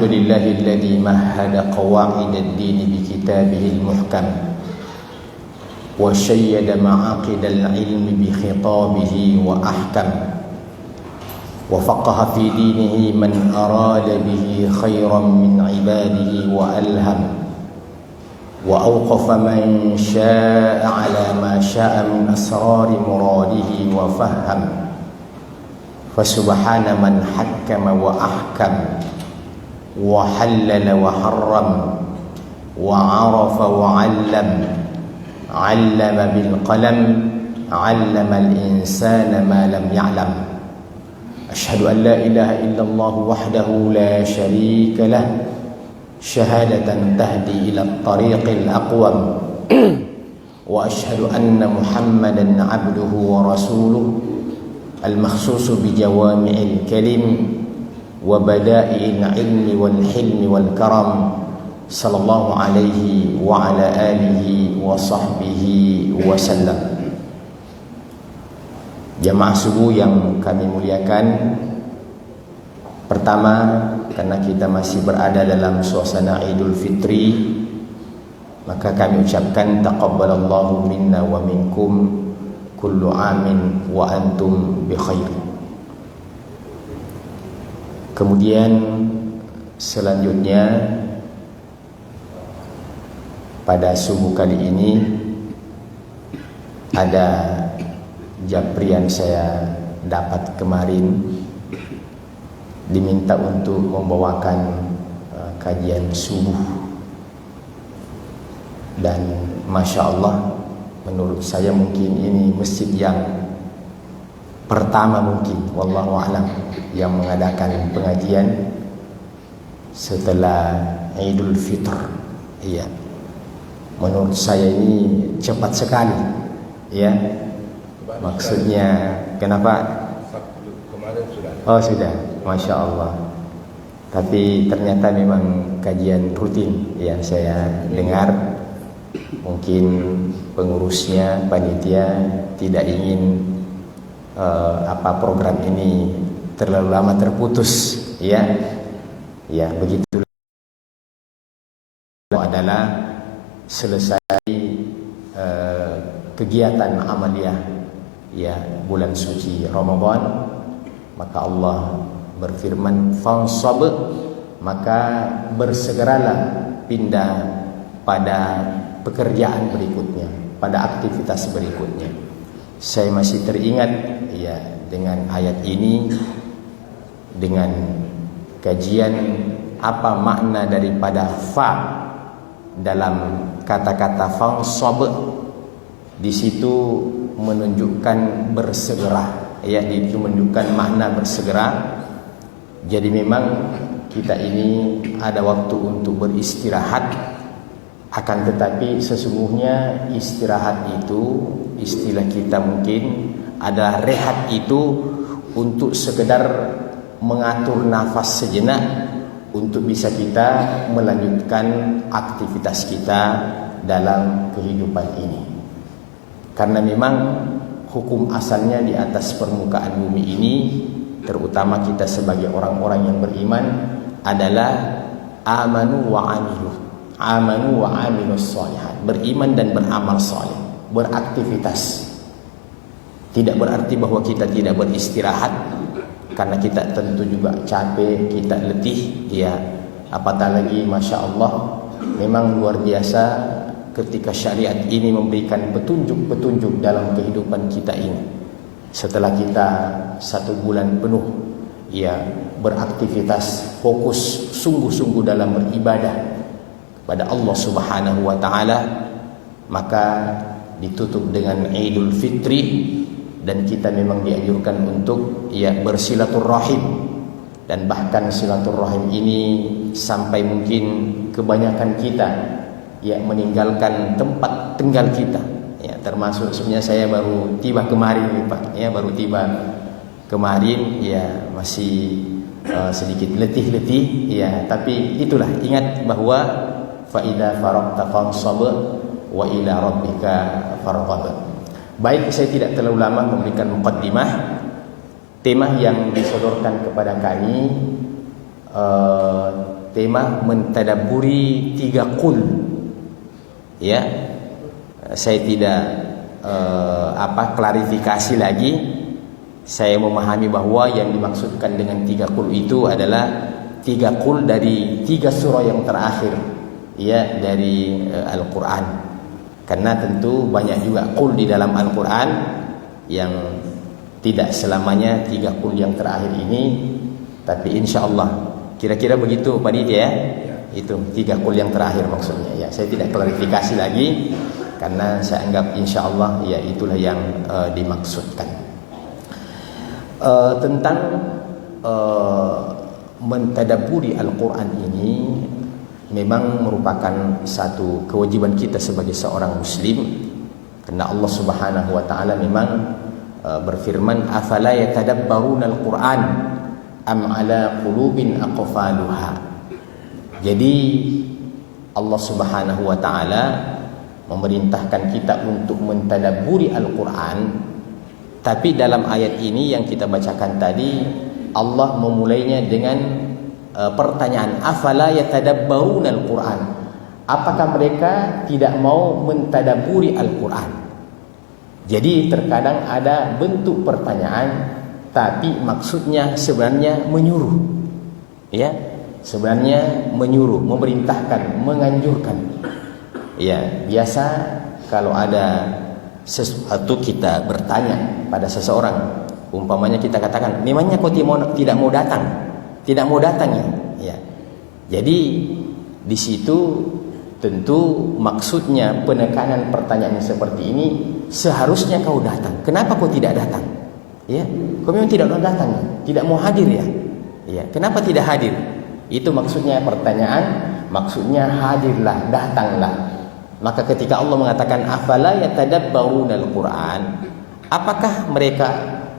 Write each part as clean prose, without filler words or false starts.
الحمد لله الذي مهد قواعد الدين بكتابه المحكم وشيد معاقد العلم بخطابه وأحكم وفقه في دينه من أراد به خيرا من عباده وألهم وأوقف من شاء على ما شاء من أسرار مراده وفهم فسبحان من حكم وأحكم وحلل وحرم وعرف وعلم علم بالقلم علم الإنسان ما لم يعلم أشهد أن لا إله إلا الله وحده لا شريك له شهادة تهدي إلى الطريق الأقوم وأشهد أن محمدا عبده ورسوله المخصوص بجوامع الكلم وبدائع العلم والحلم والكرم صلى الله عليه وعلى آله وصحبه وسلم. Jamaah subuh yang kami muliakan, pertama karena kita masih berada dalam suasana Idul Fitri, maka kami ucapkan taqabbalallahu minna wa minkum kullu amin wa antum bi khair. Kemudian selanjutnya pada subuh kali ini ada japri yang saya dapat kemarin, diminta untuk membawakan kajian subuh, dan Masya Allah menurut saya mungkin ini masjid yang pertama mungkin, wallahu a'lam, yang mengadakan pengajian setelah Idul Fitr. Iya, menurut saya ini cepat sekali, ya. Maksudnya kenapa? Kemarin sudah. Oh sudah, Masya Allah. Tapi ternyata memang kajian rutin, ya saya dengar. Mungkin pengurusnya, panitia tidak ingin program ini terlalu lama terputus, ya. Ya begitu. Adalah selesai kegiatan amaliyah, ya, bulan suci Ramadan, maka Allah berfirman fansab, maka bersegeralah pindah pada pekerjaan berikutnya, pada aktivitas berikutnya. Saya masih teringat, ya, dengan ayat ini, dengan kajian apa makna daripada fa dalam kata-kata fansab. Di situ menunjukkan bersegera, ya, itu menunjukkan makna bersegera. Jadi memang kita ini ada waktu untuk beristirahat, akan tetapi sesungguhnya istirahat itu, istilah kita mungkin adalah rehat itu untuk sekedar mengatur nafas sejenak untuk bisa kita melanjutkan aktivitas kita dalam kehidupan ini. Karena memang hukum asalnya di atas permukaan bumi ini, terutama kita sebagai orang-orang yang beriman, adalah amanu wa amilus shalihat, beriman dan beramal saleh, beraktivitas. Tidak berarti bahwa kita tidak beristirahat, karena kita tentu juga capek, kita letih, ya. Apatah lagi, Masya Allah, memang luar biasa ketika syariat ini memberikan petunjuk-petunjuk dalam kehidupan kita ini. Setelah kita 1 bulan penuh, ya, beraktivitas, fokus sungguh-sungguh dalam beribadah kepada Allah Subhanahu wa taala, maka ditutup dengan Idul Fitri, dan kita memang dianjurkan untuk, ya, bersilaturahim. Dan bahkan silaturahim ini sampai mungkin kebanyakan kita, ya, meninggalkan tempat tinggal kita, ya, termasuk sebenarnya saya baru tiba kemarin, Pak, ya, baru tiba kemarin, ya, masih sedikit letih-letih, ya, tapi itulah, ingat bahwa fa idza faragta fansab wa ila rabbika farghab. Baik, saya tidak terlalu lama memberikan muqaddimah. Tema yang disodorkan kepada kami tema mentadabburi 3 qul. Ya. Saya tidak klarifikasi lagi. Saya memahami bahwa yang dimaksudkan dengan 3 qul itu adalah 3 qul dari 3 surah yang terakhir, ya, dari Al-Quran. Karena tentu banyak juga qul di dalam Al-Quran yang tidak selamanya 3 qul yang terakhir ini, tapi insya Allah kira-kira begitu Pak Didi ya. Itu 3 qul yang terakhir maksudnya ya. Saya tidak klarifikasi lagi karena saya anggap insya Allah ya itulah yang dimaksudkan. Tentang mentadabburi Al-Quran ini memang merupakan satu kewajiban kita sebagai seorang muslim, karena Allah Subhanahu wa taala memang berfirman, afala yatadabbaruna al-Quran am ala qulubin aqfaluha. Jadi Allah Subhanahu wa taala memerintahkan kita untuk mentadabburi Al-Quran. Tapi dalam ayat ini yang kita bacakan tadi, Allah memulainya dengan pertanyaan, afala yatadabbaruna al-Quran. Apakah mereka tidak mau mentadabburi Al-Quran? Jadi terkadang ada bentuk pertanyaan tapi maksudnya sebenarnya menyuruh. Ya, sebenarnya menyuruh, memerintahkan, menganjurkan. Ya, biasa kalau ada sesuatu kita bertanya pada seseorang, umpamanya kita katakan, memangnya kau tidak mau datang ya. Jadi di situ tentu maksudnya penekanan pertanyaan seperti ini, seharusnya kau datang. Kenapa kau tidak datang? Ya, kau memang tidak mau datang, tidak mau hadir ya. Ya, kenapa tidak hadir? Itu maksudnya pertanyaan, maksudnya hadirlah, datanglah. Maka ketika Allah mengatakan afala yatadabbaruna al-Quran, apakah mereka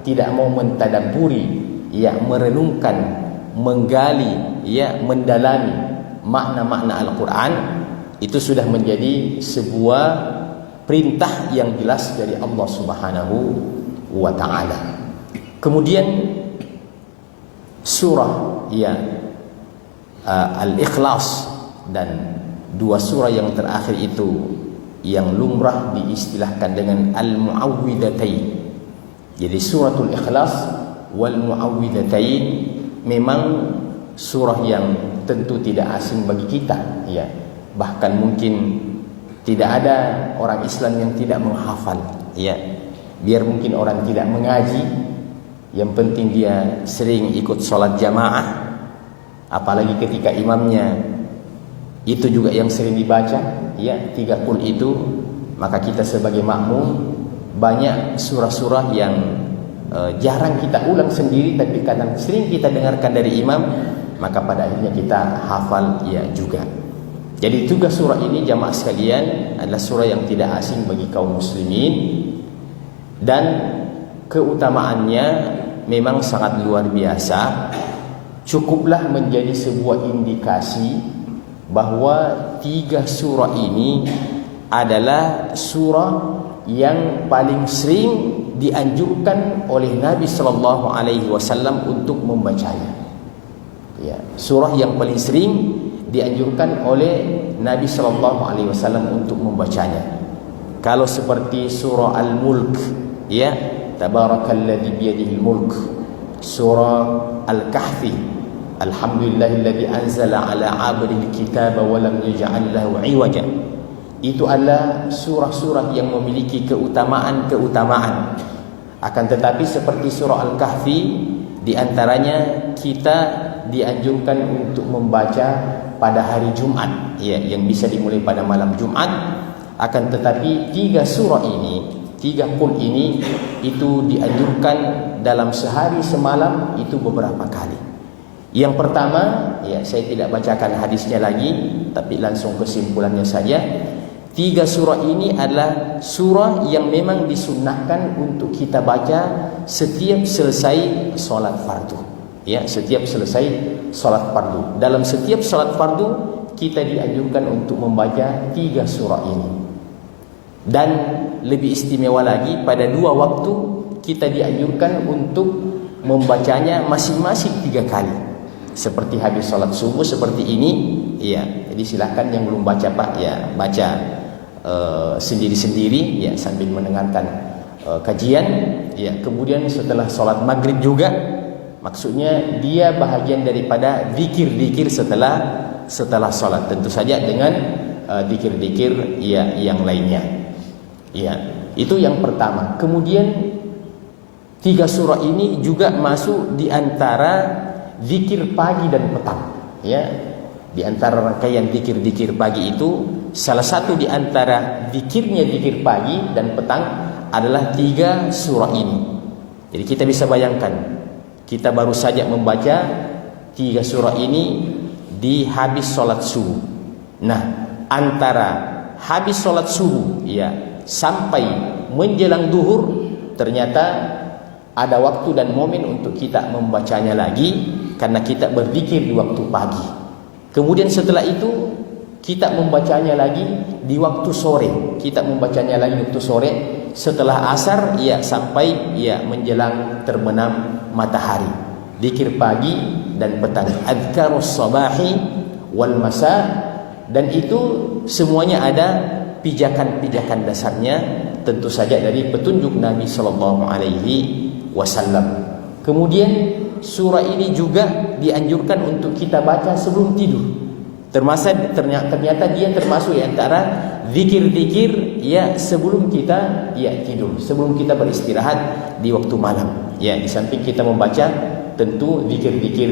tidak mau mentadabburi, ya, merenungkan, menggali, ya, mendalami makna-makna Al-Quran? Itu sudah menjadi sebuah perintah yang jelas dari Allah Subhanahu wa taala. Kemudian surah, ya, Al-Ikhlas dan 2 surah yang terakhir itu yang lumrah diistilahkan dengan Al-Mu'awwidhatain. Jadi suratul Ikhlas wal Mu'awwidhatain memang surah yang tentu tidak asing bagi kita, ya. Bahkan mungkin tidak ada orang Islam yang tidak menghafal, ya. Biar mungkin orang tidak mengaji, yang penting dia sering ikut sholat jamaah, apalagi ketika imamnya itu juga yang sering dibaca, ya, 3 qul itu, maka kita sebagai makmum banyak surah-surah yang jarang kita ulang sendiri, tapi kadang sering kita dengarkan dari imam, maka pada akhirnya kita hafal, ya, juga. Jadi tugas surah ini jamaah sekalian adalah surah yang tidak asing bagi kaum muslimin, dan keutamaannya memang sangat luar biasa. Cukuplah menjadi sebuah indikasi bahwa 3 surah ini adalah surah yang paling sering dianjurkan oleh Nabi sallallahu alaihi wasallam untuk membacanya. Ya, surah yang paling sering dianjurkan oleh Nabi sallallahu alaihi wasallam untuk membacanya. Kalau seperti surah Al-Mulk, ya, tabarakalladzi biyadihil mulk, surah Al-Kahfi, alhamdulillahilladzi anzala ala 'abdihi al-kitaba wa lam yaj'al lahu 'iwaja. Itu adalah surah-surah yang memiliki keutamaan-keutamaan. Akan tetapi seperti surah Al-Kahfi, di antaranya kita dianjurkan untuk membaca pada hari Jumat, ya, yang bisa dimulai pada malam Jumat. Akan tetapi 3 surah ini, 3 qul ini, itu dianjurkan dalam sehari semalam itu beberapa kali. Yang pertama, ya, saya tidak bacakan hadisnya lagi, tapi langsung kesimpulannya saja. 3 surah ini adalah surah yang memang disunnahkan untuk kita baca setiap selesai sholat fardu. Ya, setiap selesai sholat fardu. Dalam setiap sholat fardu kita dianjurkan untuk membaca 3 surah ini. Dan lebih istimewa lagi, pada 2 waktu kita dianjurkan untuk membacanya masing-masing 3 kali. seperti habis sholat subuh seperti ini, ya. Jadi silakan yang belum baca Pak, ya baca sendiri-sendiri, ya sambil mendengarkan kajian, ya. Kemudian setelah sholat maghrib juga, maksudnya dia bahagian daripada zikir-zikir setelah sholat, tentu saja dengan zikir-zikir ya yang lainnya, ya. Itu yang pertama. Kemudian 3 surah ini juga masuk di antara zikir pagi dan petang, ya. Di antara rangkaian zikir-zikir pagi itu, salah satu di antara zikirnya zikir pagi dan petang adalah 3 surah ini. Jadi kita bisa bayangkan, kita baru saja membaca 3 surah ini di habis sholat subuh. Nah, antara habis sholat subuh, ya, sampai menjelang duhur, ternyata ada waktu dan momen untuk kita membacanya lagi, karena kita berzikir di waktu pagi. Kemudian setelah itu kita membacanya lagi di waktu sore. Kita membacanya lagi waktu sore setelah asar, ya, sampai ya menjelang terbenam matahari. Zikir pagi dan petang, adzkarus sabahi wal masa, dan itu semuanya ada pijakan-pijakan dasarnya, tentu saja dari petunjuk Nabi sallallahu alaihi wasallam. Kemudian surah ini juga dianjurkan untuk kita baca sebelum tidur. Ternyata dia termasuk di antara zikir-zikir, ya, sebelum kita tidur, sebelum kita beristirahat di waktu malam. Ya, di samping kita membaca tentu zikir-zikir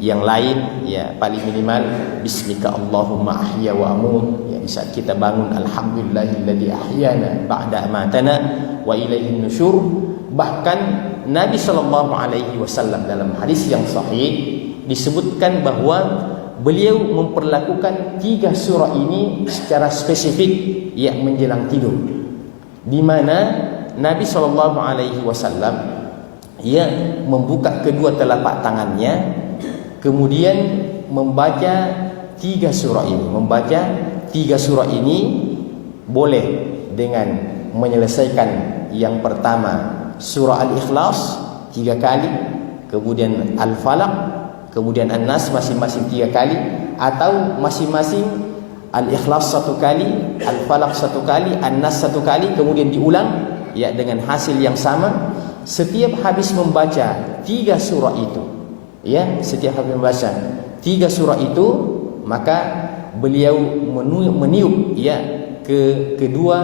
yang lain, ya, paling minimal bismika Allahumma ahya wa amut, ya, di saat kita bangun alhamdulillahilladzi ahyana ba'da amatana wa ilaihin nusyur. Bahkan Nabi sallallahu alaihi wasallam dalam hadis yang sahih disebutkan bahwa beliau memperlakukan 3 surah ini secara spesifik, ya, menjelang tidur, di mana Nabi sallallahu alaihi wasallam, ya, membuka kedua telapak tangannya, kemudian membaca 3 surah ini. Membaca 3 surah ini boleh dengan menyelesaikan yang pertama surah Al-Ikhlas 3 kali, kemudian Al-Falaq, kemudian An-Nas masing-masing 3 kali, atau masing-masing Al-Ikhlas 1 kali, Al-Falaq 1 kali, An-Nas 1 kali, kemudian diulang, ya, dengan hasil yang sama. Setiap habis membaca 3 surah itu, ya, setiap habis membaca 3 surah itu, maka beliau meniup, ya, kedua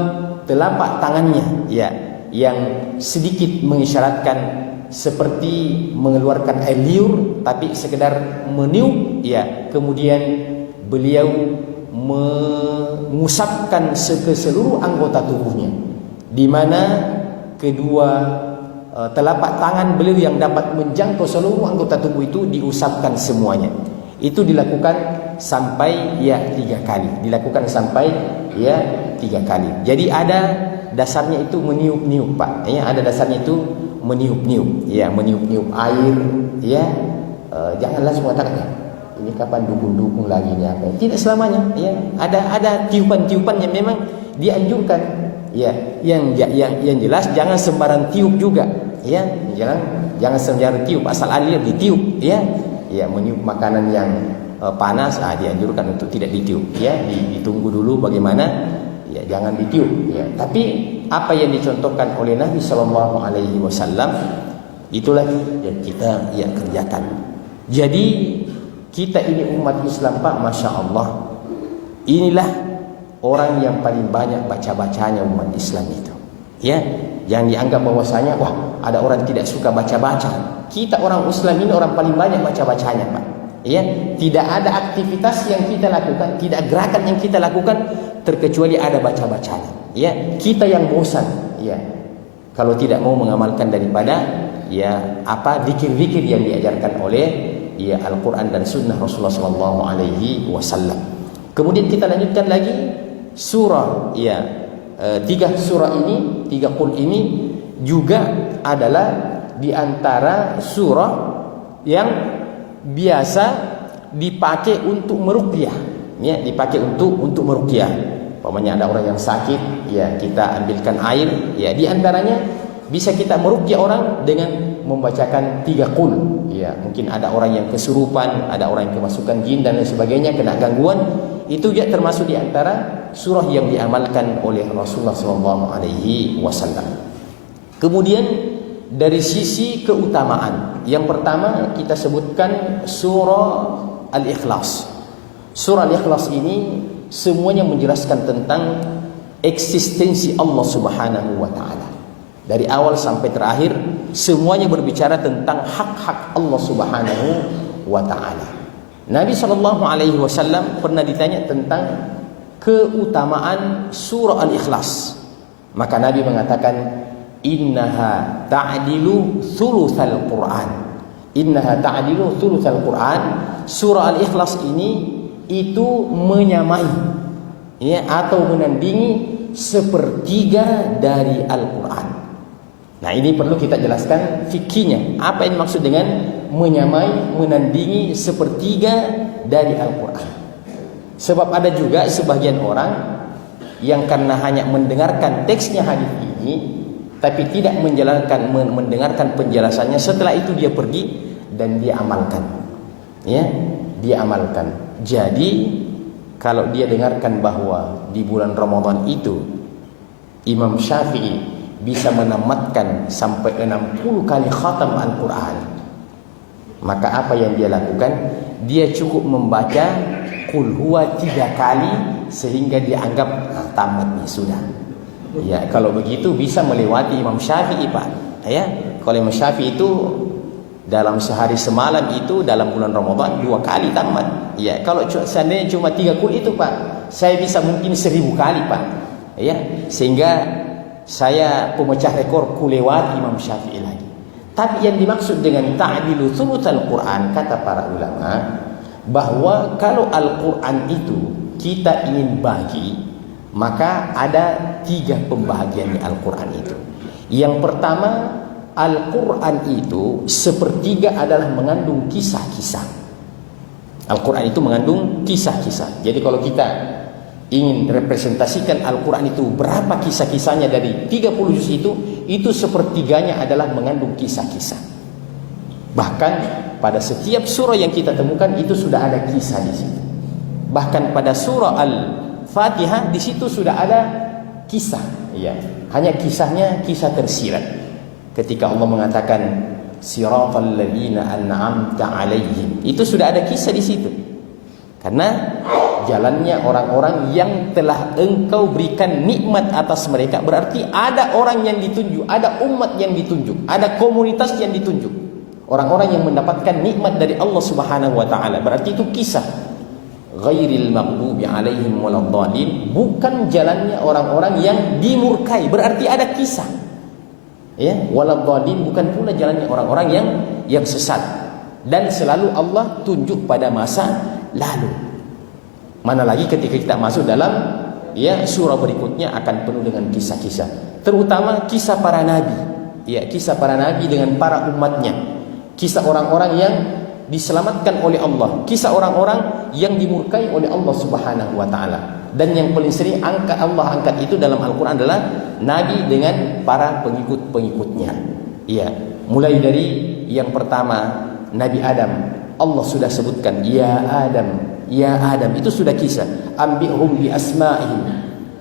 telapak tangannya, ya, yang sedikit mengisyaratkan seperti mengeluarkan air liur, tapi sekedar meniup, ya. Kemudian beliau mengusapkan ke seluruh anggota tubuhnya, di mana kedua telapak tangan beliau yang dapat menjangkau seluruh anggota tubuh itu diusapkan semuanya. Itu dilakukan sampai, ya, 3 kali. Dilakukan sampai, ya, 3 kali. Jadi ada dasarnya itu meniup-niup, Pak. Ya, ada dasarnya itu meniup-niup, ya, meniup-niup air, ya. Jangan langsung mengatakan, ini kapan dukun-dukun lagi ini apa? Tidak selamanya, ya. Ada tiupan-tiupan yang memang dianjurkan, ya. Yang jelas jangan sembarang tiup juga, ya. Jangan sembarang tiup, asal alir ditiup, ya. Ya, meniup makanan yang panas, dianjurkan untuk tidak ditiup, ya. Ditunggu dulu bagaimana, ya, jangan ditiup, ya. Tapi apa yang dicontohkan oleh Nabi sallallahu alaihi wasallam, itulah yang kita kerjakan. Jadi kita ini umat Islam, Pak, Masya Allah, inilah orang yang paling banyak baca-bacanya umat Islam itu, ya. Jangan dianggap bahwasanya wah, ada orang tidak suka baca-baca. Kita orang Islam ini orang paling banyak baca-bacanya, Pak. Ya, tidak ada aktivitas yang kita lakukan, tidak gerakan yang kita lakukan terkecuali ada baca-bacanya. Ya, kita yang bosan, ya, kalau tidak mau mengamalkan daripada, ya, zikir-zikir yang diajarkan oleh, ya, Al-Quran dan Sunnah Rasulullah Sallallahu Alaihi Wasallam. Kemudian kita lanjutkan lagi surah, ya, 3 surah ini, 3 qul ini juga adalah di antara surah yang biasa dipakai untuk meruqyah, ya, dipakai untuk meruqyah. Umpamanya ada orang yang sakit, ya, kita ambilkan air, ya, di antaranya bisa kita meruqyah orang dengan membacakan 3 qul, ya, Ya, mungkin ada orang yang kesurupan, ada orang yang kemasukan jin dan lain sebagainya, kena gangguan. Itu juga termasuk di antara surah yang diamalkan oleh Rasulullah SAW. Kemudian dari sisi keutamaan, yang pertama kita sebutkan surah Al-Ikhlas. Surah Al-Ikhlas ini semuanya menjelaskan tentang eksistensi Allah Subhanahu wa taala. Dari awal sampai terakhir semuanya berbicara tentang hak-hak Allah Subhanahu wa taala. Nabi SAW pernah ditanya tentang keutamaan surah Al-Ikhlas. Maka Nabi mengatakan, innaha ta'dilu thulutsal Qur'an. Innaha ta'dilu thulutsal Qur'an. Surah Al-Ikhlas ini itu menyamai, ya, atau menandingi sepertiga dari Al-Quran. Nah, ini perlu kita jelaskan fikihnya. Apa yang dimaksud dengan menyamai, menandingi sepertiga dari Al-Quran? Sebab ada juga sebagian orang yang karena hanya mendengarkan teksnya hadis ini, tapi tidak mendengarkan penjelasannya, setelah itu dia pergi dan dia amalkan. Ya, dia amalkan. Jadi kalau dia dengarkan bahwa di bulan Ramadan itu Imam Syafi'i bisa menamatkan sampai 60 kali khatam Al-Quran, maka apa yang dia lakukan? Dia cukup membaca Qul Huwa 3 kali sehingga dia anggap tamat nih sudah. Ya, kalau begitu bisa melewati Imam Syafi'i, Pak. Ya, kalau Imam Syafi'i itu dalam sehari semalam itu dalam bulan Ramadan 2 kali tamat. Ya, kalau seandainya cuma 3 kul itu, Pak, saya bisa mungkin 1000 kali, Pak. Ya, sehingga saya pemecah rekor kulewat Imam Syafi'i lagi. Tapi yang dimaksud dengan ta'dilu thulutsal Quran, kata para ulama, bahwa kalau Al-Quran itu kita ingin bagi, maka ada 3 pembahagian di Al-Quran itu. Yang pertama, Al-Quran itu sepertiga adalah mengandung kisah-kisah. Al-Quran itu mengandung kisah-kisah. Jadi kalau kita ingin representasikan Al-Quran itu berapa kisah-kisahnya dari 30 juz itu sepertiganya adalah mengandung kisah-kisah. Bahkan pada setiap surah yang kita temukan itu sudah ada kisah di situ. Bahkan pada surah Al-Fatihah di situ sudah ada kisah. Ya, hanya kisahnya kisah tersirat. Ketika Allah mengatakan siratal ladzina an'amta 'alaihim, itu sudah ada kisah di situ. Karena jalannya orang-orang yang telah engkau berikan nikmat atas mereka, berarti ada orang yang ditunjuk, ada umat yang ditunjuk, ada komunitas yang ditunjuk. Orang-orang yang mendapatkan nikmat dari Allah Subhanahu wa taala, berarti itu kisah. Ghairil maghdubi 'alaihim waladdallin, bukan jalannya orang-orang yang dimurkai, berarti ada kisah. Ya, waladhdallin, bukan pula jalannya orang-orang yang sesat. Dan selalu Allah tunjuk pada masa lalu. Mana lagi ketika kita masuk dalam surah berikutnya akan penuh dengan kisah-kisah, terutama kisah para nabi. Ya, kisah para nabi dengan para umatnya. Kisah orang-orang yang diselamatkan oleh Allah, kisah orang-orang yang dimurkai oleh Allah Subhanahu wa taala. Dan yang paling sering Allah angkat itu dalam Al-Quran adalah Nabi dengan para pengikut-pengikutnya. Ya, mulai dari yang pertama Nabi Adam, Allah sudah sebutkan ya Adam, ya Adam, itu sudah kisah. Ambihum bi asma'ihim.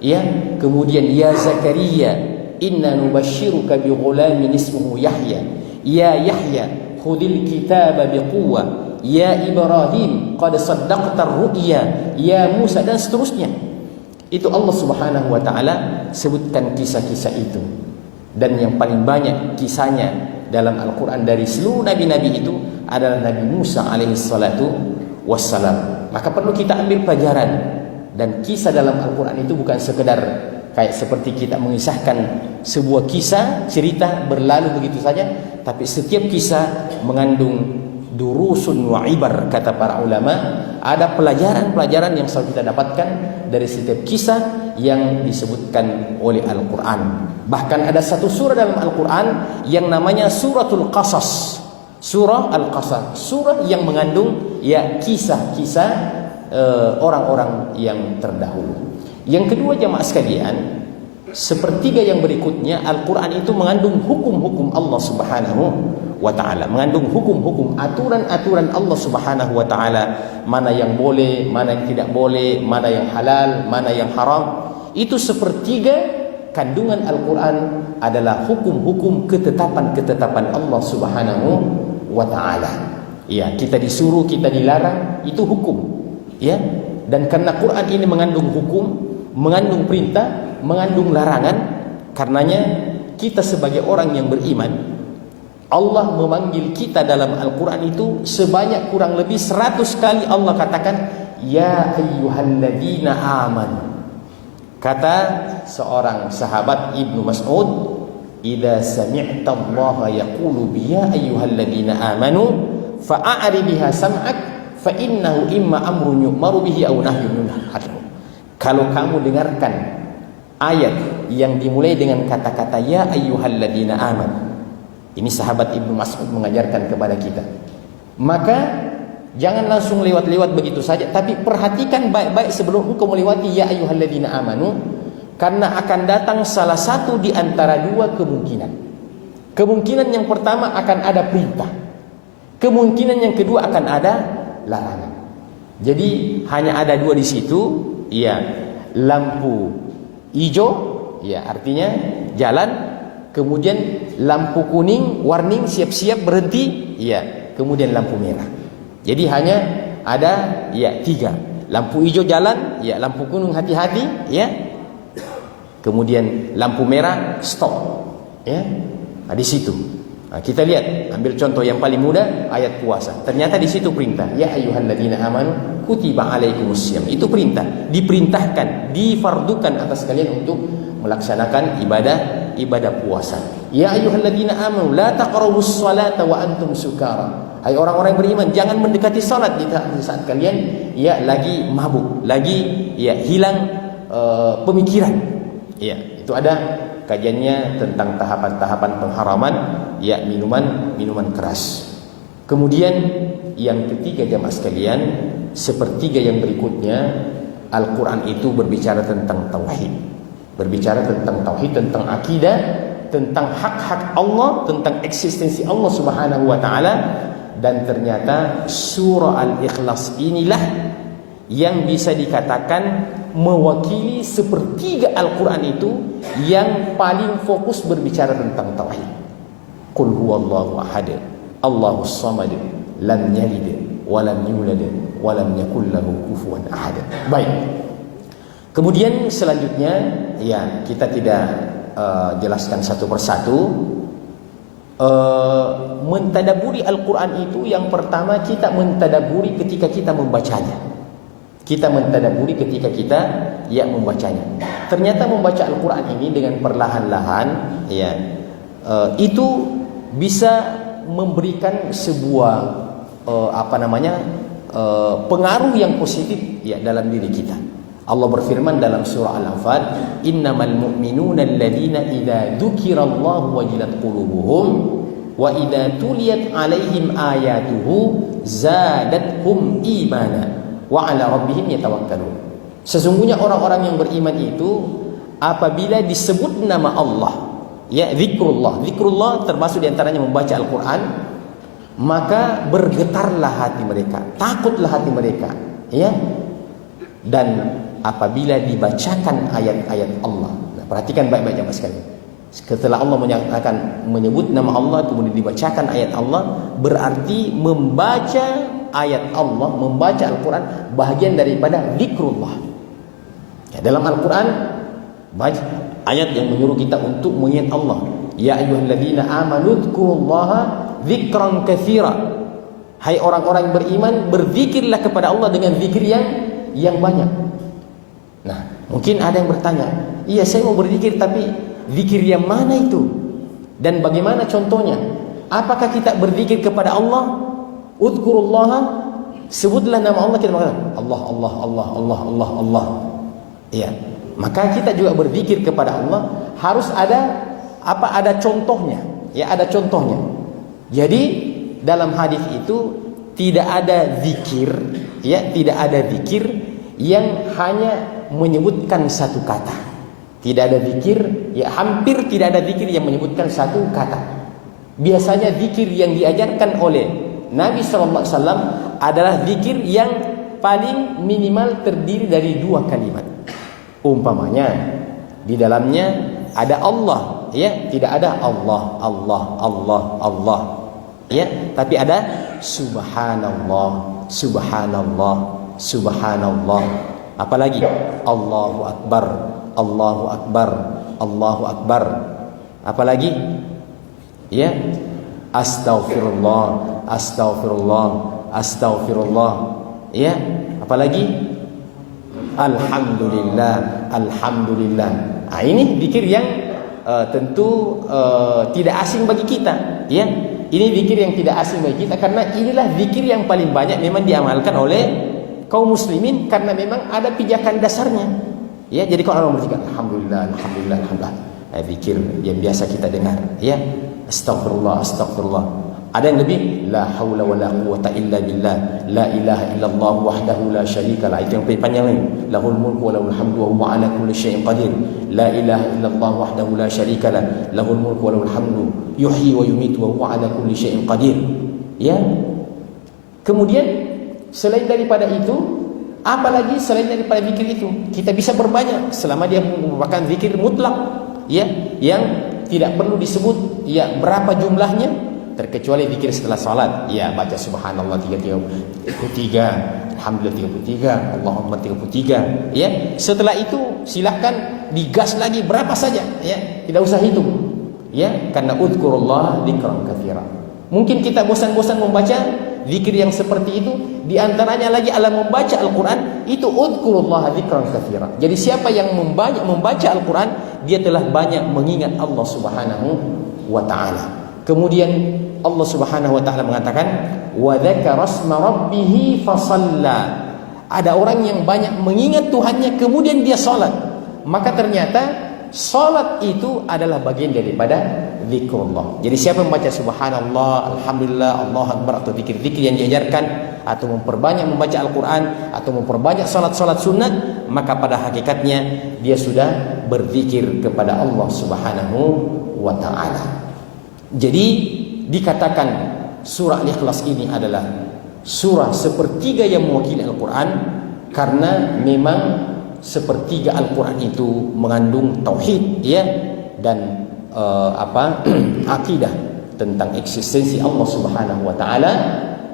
Ya, kemudian ya Zakaria, inna nubashiruka bi ghulamin ismuhu Yahya. Ya Yahya, khudil kitaba biquwwah. Ya Ibrahim, qad saddaqta ar-ru'ya. Ya Musa, dan seterusnya. Itu Allah Subhanahu wa taala sebutkan kisah-kisah itu. Dan yang paling banyak kisahnya dalam Al-Quran dari seluruh nabi-nabi itu adalah Nabi Musa alaihi salatu wassalam. Maka perlu kita ambil pelajaran. Dan kisah dalam Al-Quran itu bukan sekedar kayak seperti kita mengisahkan sebuah kisah, cerita berlalu begitu saja, tapi setiap kisah mengandung durusun wa ibar, kata para ulama. Ada pelajaran-pelajaran yang selalu kita dapatkan dari setiap kisah yang disebutkan oleh Al-Quran. Bahkan ada satu surah dalam Al-Quran yang namanya Suratul Qasas. Surah Al-Qasas, surah yang mengandung kisah-kisah orang-orang yang terdahulu. Yang kedua, jamaah sekalian, sepertiga yang berikutnya Al-Quran itu mengandung hukum-hukum Allah Subhanahu wa ta'ala, mengandung hukum-hukum, aturan-aturan Allah Subhanahu wa ta'ala, mana yang boleh, mana yang tidak boleh, mana yang halal, mana yang haram. Itu sepertiga kandungan Al-Quran adalah hukum-hukum, ketetapan-ketetapan Allah Subhanahu wa ta'ala. Ya, kita disuruh, kita dilarang, itu hukum. Ya, dan karena Quran ini mengandung hukum, mengandung perintah, mengandung larangan, karenanya kita sebagai orang yang beriman, Allah memanggil kita dalam Al-Quran itu sebanyak kurang lebih 100 kali. Allah katakan, ya ayyuhalladzina amanu. Kata seorang sahabat Ibnu Mas'ud, idza sami'ta Allah yaqulu bi ya ayyuhalladzina amanu fa'ari biha sam'ak fa innahu imma amrun yu'maru bihi aw nahyun yunhar. Kalau kamu dengarkan ayat yang dimulai dengan kata-kata ya ayyuhalladzina amanu, ini sahabat Ibnu Mas'ud mengajarkan kepada kita, maka jangan langsung lewat-lewat begitu saja, tapi perhatikan baik-baik sebelum engkau melewati ya ayyuhalladzina amanu, karena akan datang salah satu di antara dua kemungkinan. Kemungkinan yang pertama akan ada perintah, kemungkinan yang kedua akan ada larangan. Jadi hanya ada dua di situ, ya, lampu hijau, ya artinya jalan, kemudian lampu kuning, warning, siap-siap berhenti, ya, kemudian lampu merah. Jadi hanya ada ya 3. Lampu hijau jalan, ya, lampu kuning hati-hati, ya. Kemudian lampu merah stop, ya. Nah, di situ. Nah, kita lihat, ambil contoh yang paling mudah, ayat puasa. Ternyata di situ perintah, ya ayyuhalladzina amanu kutiba alaikumusiyam. Itu perintah, diperintahkan, difardukan atas kalian untuk melaksanakan ibadah puasa. Ya ayyuhalladzina amanu la taqrabus salata wa antum sukara. Hai orang-orang yang beriman, jangan mendekati salat di saat kalian ya lagi mabuk, lagi ya hilang pemikiran. Ya, itu ada kajiannya tentang tahapan-tahapan pengharaman ya minuman keras. Kemudian yang ketiga jamaah sekalian, sepertiga yang berikutnya, Al-Quran itu berbicara tentang tauhid. Berbicara tentang tauhid, tentang akidah, tentang hak-hak Allah, tentang eksistensi Allah Subhanahu wa taala. Dan ternyata surah Al-Ikhlas inilah yang bisa dikatakan mewakili sepertiga Al-Quran itu yang paling fokus berbicara tentang tauhid. Qul huwallahu ahad, Allahus samad, lam yalid wa lam yulad wa lam yakul lahu kufuwan ahad. Baik. Kemudian selanjutnya, ya, kita tidak jelaskan satu persatu. Mentadaburi Al-Quran itu, yang pertama kita mentadaburi ketika kita membacanya. Kita mentadaburi ketika kita ya membacanya. Ternyata membaca Al-Quran ini dengan perlahan-lahan, ya, itu bisa memberikan sebuah pengaruh yang positif ya dalam diri kita. Allah berfirman dalam surah Al-Anfal, innamal mu'minuna alladzina idza dzukirallahu wajilat qulubuhum wa idza tuliyat alaihim ayatuhu zadathum imana wa ala rabbihim yatawakkalun. Sesungguhnya orang-orang yang beriman itu apabila disebut nama Allah, ya, zikrullah termasuk diantaranya membaca Al-Quran, maka bergetarlah hati mereka, takutlah hati mereka, ya. Dan apabila dibacakan ayat-ayat Allah, nah, perhatikan baik-baik jemaah sekalian. Setelah Allah menyebut nama Allah, kemudian dibacakan ayat Allah, berarti membaca ayat Allah, membaca Al-Quran bahagian daripada zikrullah. Ya, dalam Al-Quran banyak ayat yang menyuruh kita untuk mengingat Allah. Ya ayyuhalladzina amanu dzkurullaha dzikran katsira. Hai orang-orang yang beriman, berzikirlah kepada Allah dengan zikir yang banyak. Nah, mungkin ada yang bertanya, iya saya mau berzikir, tapi zikir yang mana itu? Dan bagaimana contohnya? Apakah kita berzikir kepada Allah? Udzurullaha, sebutlah nama Allah, kita mengatakan Allah, Allah, Allah, Allah, Allah, Allah. Iya. Maka kita juga berzikir kepada Allah harus ada contohnya. Ya, ada contohnya. Jadi dalam hadis itu tidak ada zikir, ya, tidak ada zikir yang hanya menyebutkan satu kata. Tidak ada zikir, ya, hampir tidak ada zikir yang menyebutkan satu kata. Biasanya zikir yang diajarkan oleh Nabi SAW adalah zikir yang paling minimal terdiri dari 2 kalimat. Umpamanya di dalamnya ada Allah, ya, tidak ada Allah, Allah, Allah, Allah, ya, tapi ada subhanallah, subhanallah, subhanallah. Apalagi Allahu akbar, Allahu akbar, Allahu akbar. Apalagi, ya, astaghfirullah, astaghfirullah, astaghfirullah, ya. Apalagi alhamdulillah, alhamdulillah. Nah, ini zikir yang tentu tidak asing bagi kita, ya. Ini zikir yang tidak asing bagi kita karena inilah zikir yang paling banyak memang diamalkan oleh kaum muslimin karena memang ada pijakan dasarnya. Ya, jadi kalau orang berzikir alhamdulillah, alhamdulillah, alhamdulillah, zikir yang biasa kita dengar, ya. Astagfirullah, astagfirullah. Ada yang lebih la haula wala quwata illa billah, la ilaha illallah wahdahu la syarikalah. Itu yang paling panjang ini. Lahul mulku wa lahul hamdu wa huwa ala kulli syai'in qadir. La ilaha illallah wahdahu la syarikalah, lahul mulku wa lahul hamdu yuhyi wa yumiitu wa huwa ala kulli syai'in qadir. Ya. Kemudian selain daripada itu, apalagi selain daripada zikir itu, kita bisa berbanyak selama dia merupakan zikir mutlak, ya, yang tidak perlu disebut ya berapa jumlahnya. Terkecuali zikir setelah salat, ya, baca subhanallah 33, alhamdulillah 33, Allahumma 33, ya. Setelah itu silahkan digas lagi berapa saja, ya, tidak usah hitung, ya, karena udhkurullah dzikran katsira. Mungkin kita bosan-bosan membaca zikir yang seperti itu, di antaranya lagi adalah membaca Al-Qur'an, itu udhkurullah dzikran katsira. Jadi siapa yang membaca Al-Qur'an, dia telah banyak mengingat Allah Subhanahu wa taala. Kemudian Allah Subhanahu wa taala mengatakan wa dzakara asma rabbih fasalla. Ada orang yang banyak mengingat Tuhannya kemudian dia salat. Maka ternyata salat itu adalah bagian daripada zikrullah. Jadi siapa membaca subhanallah, alhamdulillah, Allahu akbar atau zikir-zikir yang diajarkan atau memperbanyak membaca Al-Qur'an atau memperbanyak salat-salat sunat, maka pada hakikatnya dia sudah berzikir kepada Allah Subhanahu wa taala. Jadi dikatakan surah Al-Ikhlas ini adalah surah sepertiga yang mewakili Al-Quran karena memang sepertiga Al-Quran itu mengandung tauhid, ya, dan akidah tentang eksistensi Allah Subhanahu wa taala.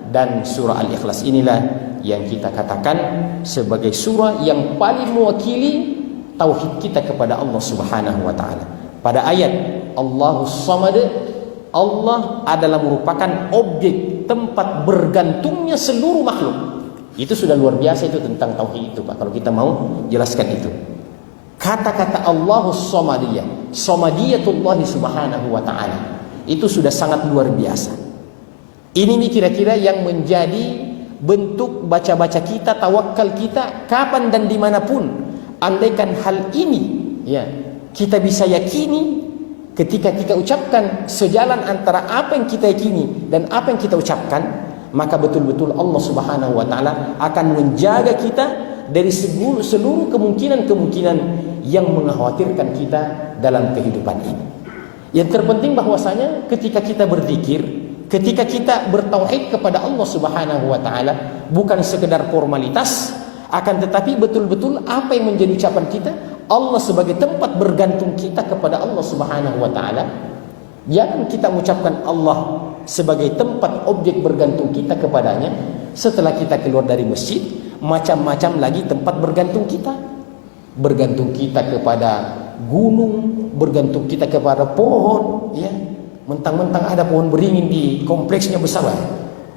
Dan surah Al-Ikhlas inilah yang kita katakan sebagai surah yang paling mewakili tauhid kita kepada Allah Subhanahu wa taala. Pada ayat Allahus Samad, Allah adalah merupakan objek tempat bergantungnya seluruh makhluk. Itu sudah luar biasa itu tentang tauhid itu, Pak. Kalau kita mau jelaskan itu. Kata-kata Allahus Samadiyah, Samadiyatullah Subhanahu wa taala, itu sudah sangat luar biasa. Ini nih kira-kira yang menjadi bentuk baca-baca kita, tawakal kita kapan dan dimanapun. Andaikan hal ini, ya, kita bisa yakini ketika kita ucapkan sejalan antara apa yang kita yakini dan apa yang kita ucapkan, maka betul-betul Allah Subhanahu wa taala akan menjaga kita dari seluruh kemungkinan-kemungkinan yang mengkhawatirkan kita dalam kehidupan ini. Yang terpenting bahwasanya ketika kita berzikir, ketika kita bertauhid kepada Allah Subhanahu wa taala, bukan sekedar formalitas, akan tetapi betul-betul apa yang menjadi ucapan kita, Allah sebagai tempat bergantung kita kepada Allah Subhanahu wa taala. Jangan kita mengucapkan Allah sebagai tempat objek bergantung kita kepadanya. Setelah kita keluar dari masjid, macam-macam lagi tempat bergantung kita. Bergantung kita kepada gunung, bergantung kita kepada pohon, ya. Mentang-mentang ada pohon beringin di kompleksnya besar,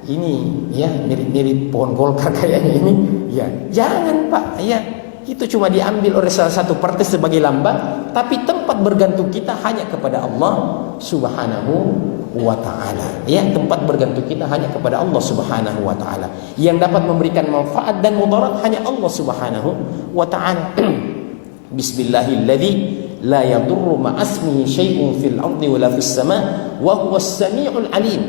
ini, ya, mirip-mirip pohon Golkar kayaknya ini, ya. Jangan, Pak, ya. Itu cuma diambil oleh salah satu partai sebagai lambang, tapi tempat bergantung kita hanya kepada Allah Subhanahu wa ta'ala, ya. Tempat bergantung kita hanya kepada Allah Subhanahu wa ta'ala. Yang dapat memberikan manfaat dan mudarat hanya Allah Subhanahu wa ta'ala. Bismillahilladzi la yadurru ma'asmihi syai'un fil ardi wala fis sama' wa huwas sami'ul alim.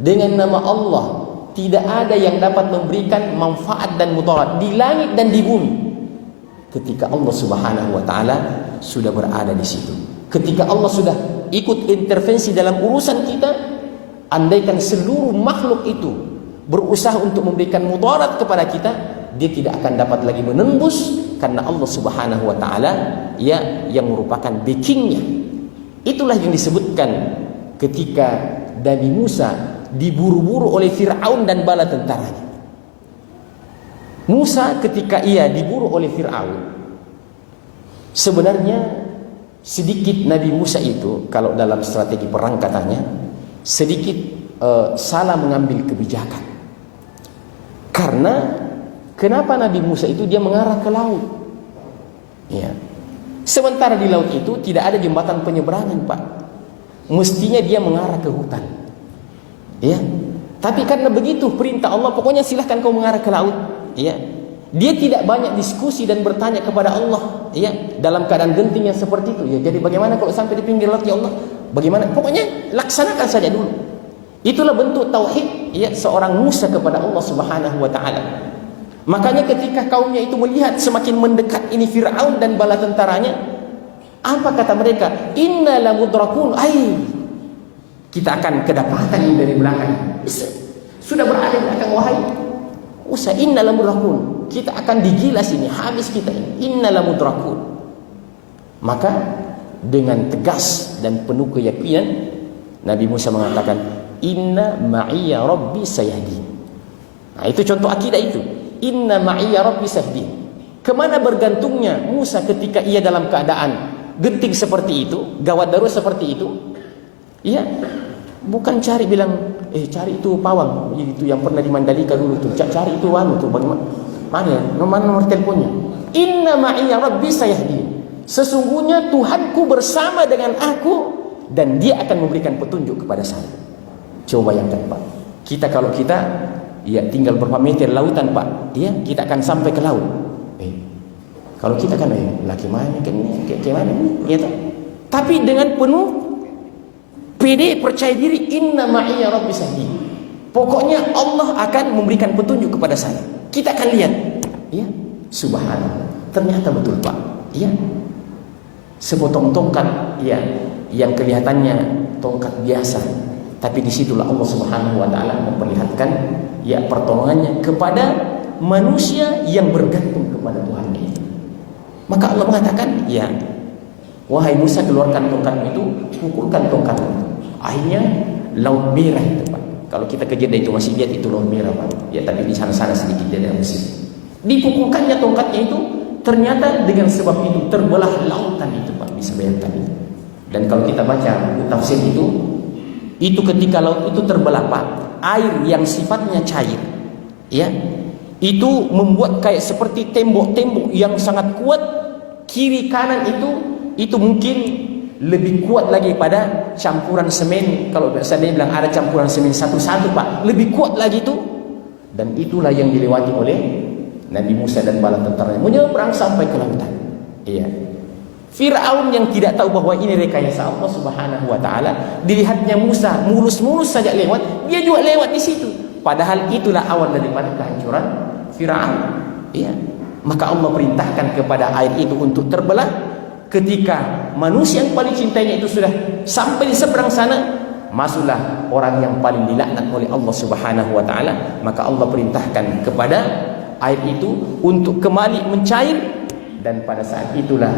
Dengan nama Allah tidak ada yang dapat memberikan manfaat dan mudarat di langit dan di bumi ketika Allah Subhanahu wa taala sudah berada di situ. Ketika Allah sudah ikut intervensi dalam urusan kita, andaikan seluruh makhluk itu berusaha untuk memberikan mudarat kepada kita, dia tidak akan dapat lagi menembus, karena Allah Subhanahu wa taala ya yang merupakan backingnya. Itulah yang disebutkan ketika Nabi Musa diburu-buru oleh Fir'aun dan bala tentaranya. Musa ketika ia diburu oleh Fir'aun, sebenarnya sedikit Nabi Musa itu, kalau dalam strategi perang katanya, sedikit salah mengambil kebijakan. Karena kenapa Nabi Musa itu dia mengarah ke laut? Ya. Sementara di laut itu tidak ada jembatan penyeberangan, Pak. Mestinya dia mengarah ke hutan. Ya. Tapi karena begitu perintah Allah, pokoknya silahkan kau mengarah ke laut. Ya. Dia tidak banyak diskusi dan bertanya kepada Allah, ya, dalam keadaan genting yang seperti itu. Ya, jadi bagaimana kalau sampai di pinggir laut, ya Allah? Bagaimana? Pokoknya laksanakan saja dulu. Itulah bentuk tauhid ya seorang Musa kepada Allah Subhanahu wa taala. Makanya ketika kaumnya itu melihat semakin mendekat ini Fir'aun dan bala tentaranya, apa kata mereka? Inna lamudrakun. Kita akan kedapatan ini dari belakang. Sudah berada di belakang wahai Musa, inna lamudrakun. Kita akan digilas ini, habis kita ini. Inna lamudrakun. Maka dengan tegas dan penuh keyakinan Nabi Musa mengatakan, inna ma'iya rabbi sayahdin. Nah, itu contoh akidah itu. Inna ma'iya rabbi sayahdin. Kemana bergantungnya Musa ketika ia dalam keadaan genting seperti itu, gawat darurat seperti itu? Iya, bukan cari bilang, cari itu pawang, itu yang pernah di Mandalika dulu tuh, cari itu tuh, bagaimana? Mana ya? Nomor teleponnya? Inna ma'iya rabbi sayahdin. Sesungguhnya Tuhanku bersama dengan aku dan dia akan memberikan petunjuk kepada saya. Coba bayangkan, Pak. Kalau kita ya tinggal berapa meter lautan, Pak, ya kita akan sampai ke laut. Kalau kita kan laki mana kayak mana gitu. Tapi dengan penuh pede, percaya diri, inna ma'iya rabbi sayahdin. Pokoknya Allah akan memberikan petunjuk kepada saya. Kita akan lihat, ya, subhanallah. Ternyata betul, Pak. Ya. Sepotong tongkat ya yang kelihatannya tongkat biasa, tapi disitulah Allah Subhanahu wa taala memperlihatkan ya pertolongannya kepada manusia yang bergantung kepada Tuhan. Maka Allah mengatakan, ya, wahai Musa, keluarkan tongkatmu itu, pukulkan tongkatmu itu. Akhirnya laut merah itu, Pak. Kalau kita ke Jeddah itu masih lihat itu laut merah, Pak. Ya, tapi di sana-sana sedikit dia ada Mesir. Dipukulkannya tongkatnya itu, ternyata dengan sebab itu terbelah lautan itu, Pak. Bisa bayangkan itu. Dan kalau kita baca tafsir itu ketika laut itu terbelah, Pak, air yang sifatnya cair, ya, itu membuat kayak seperti tembok-tembok yang sangat kuat. Kiri kanan itu mungkin lebih kuat lagi pada campuran semen. Kalau saya bilang ada campuran semen satu-satu, Pak, lebih kuat lagi itu. Dan itulah yang dilewati oleh Nabi Musa dan bala tentaranya menyeberang sampai ke lautan. Iya. Fir'aun yang tidak tahu bahwa ini rekayasa Allah Subhanahu wa taala, dilihatnya Musa mulus-mulus saja lewat, dia juga lewat di situ. Padahal itulah awal daripada kehancuran Fir'aun. Iya. Maka Allah perintahkan kepada air itu untuk terbelah. Ketika manusia yang paling cintainya itu sudah sampai di seberang sana, masuklah orang yang paling dilaknat oleh Allah Subhanahu wa taala. Maka Allah perintahkan kepada air itu untuk kembali mencair, dan pada saat itulah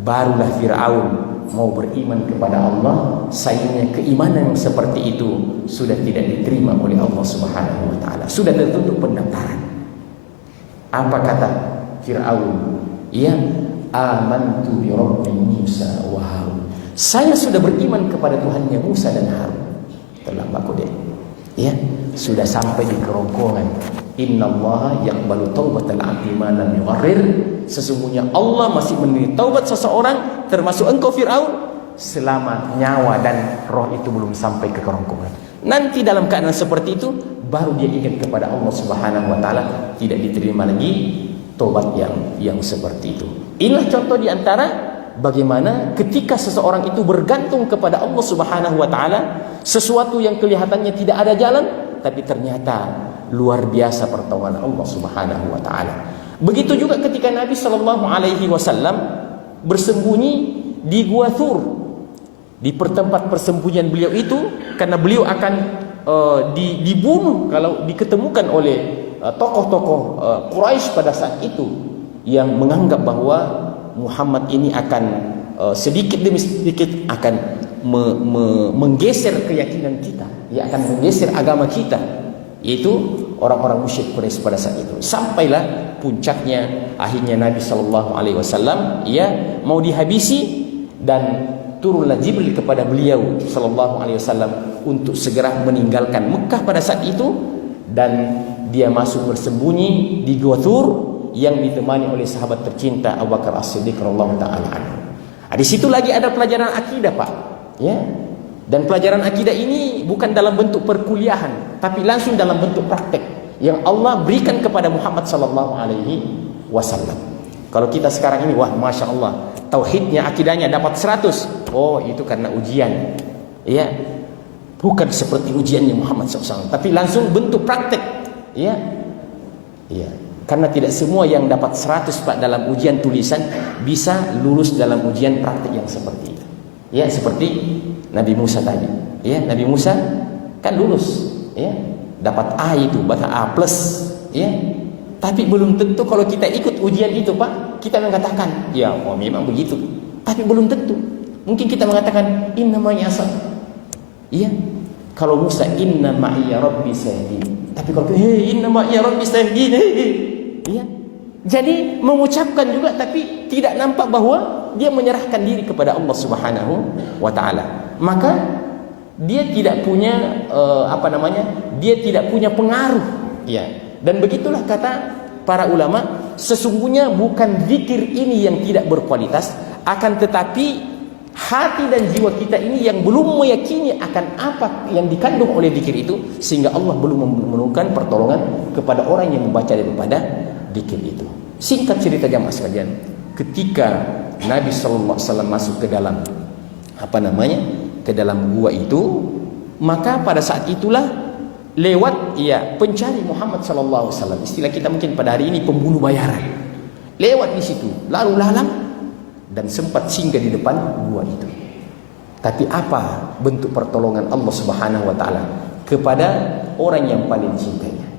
barulah Fir'aun mau beriman kepada Allah. Sayangnya keimanan yang seperti itu sudah tidak diterima oleh Allah Subhanahu wa taala. Sudah tertutup pendaftaran. Apa kata Fir'aun? Ya, amantu bi rabbi Musa wa Harun. Saya sudah beriman kepada Tuhannya Musa dan Harun. Terlambat kode. Ya, sudah sampai di kerongkongan. Innallaha yaqbalu taubatal 'abdi ma lam yugharrir. Sesungguhnya Allah masih menerima taubat seseorang, termasuk engkau Fir'aun, selama nyawa dan roh itu belum sampai ke kerongkongan. Nanti dalam keadaan seperti itu baru dia ingat kepada Allah Subhanahu wa taala, tidak diterima lagi tobat yang seperti itu. Inilah contoh di antara bagaimana ketika seseorang itu bergantung kepada Allah Subhanahu wa taala, sesuatu yang kelihatannya tidak ada jalan, tapi ternyata luar biasa pertolongan Allah Subhanahu wa taala. Begitu juga ketika Nabi sallallahu alaihi wasallam bersembunyi di Gua Thur. di tempat persembunyian beliau itu, karena beliau akan dibunuh kalau diketemukan oleh tokoh-tokoh Quraisy pada saat itu yang menganggap bahwa Muhammad ini akan sedikit demi sedikit akan menggeser keyakinan kita, ia akan menggeser agama kita, yaitu orang-orang musyrik Quraisy pada saat itu. Sampailah puncaknya, akhirnya Nabi SAW mau dihabisi, dan turunlah Jibril kepada beliau SAW untuk segera meninggalkan Mekah pada saat itu, dan dia masuk bersembunyi di Gua Thur yang ditemani oleh sahabat tercinta Abu Bakar As-Siddiq radhiyallahu taala anhu. Di situ lagi ada pelajaran akidah, Pak. Ya. Dan pelajaran akidah ini bukan dalam bentuk perkuliahan, tapi langsung dalam bentuk praktek yang Allah berikan kepada Muhammad sallallahu alaihi wasallam. Kalau kita sekarang ini, wah masya Allah, tauhidnya, akidahnya dapat 100. Oh, itu karena ujian. Ya. Bukan seperti ujiannya Muhammad SAW, tapi langsung bentuk praktek. Ya. Ya. Karena tidak semua yang dapat 100 Pak dalam ujian tulisan bisa lulus dalam ujian praktik yang seperti itu. Ya, seperti Nabi Musa tadi. Ya, Nabi Musa kan lulus, ya. Dapat A itu, bahkan A+, ya. Tapi belum tentu kalau kita ikut ujian itu, Pak, kita mengatakan, ya, oh memang begitu. Tapi belum tentu. Mungkin kita mengatakan inna ma'iya asal. Iya. Kalau Musa inna ma'iya rabbi sayahdin. Tapi kalau inna ma'iya rabbi sayahdin. Ya. Jadi mengucapkan juga tapi tidak nampak bahwa dia menyerahkan diri kepada Allah Subhanahu wa taala. Maka dia tidak punya dia tidak punya pengaruh, ya. Dan begitulah kata para ulama, sesungguhnya bukan zikir ini yang tidak berkualitas, akan tetapi hati dan jiwa kita ini yang belum meyakini akan apa yang dikandung oleh zikir itu, sehingga Allah belum menemukan pertolongan kepada orang yang membaca daripada zikir itu. Singkat cerita jamaah sekalian, ketika Nabi sallallahu alaihi wasallam masuk ke dalam ke dalam gua itu, maka pada saat itulah lewat pencari Muhammad sallallahu alaihi wasallam. Istilah kita mungkin pada hari ini pembunuh bayaran. Lewat di situ, lalu lalang dan sempat singgah di depan gua itu. Tapi apa bentuk pertolongan Allah Subhanahu wa taala kepada orang yang paling cintanya?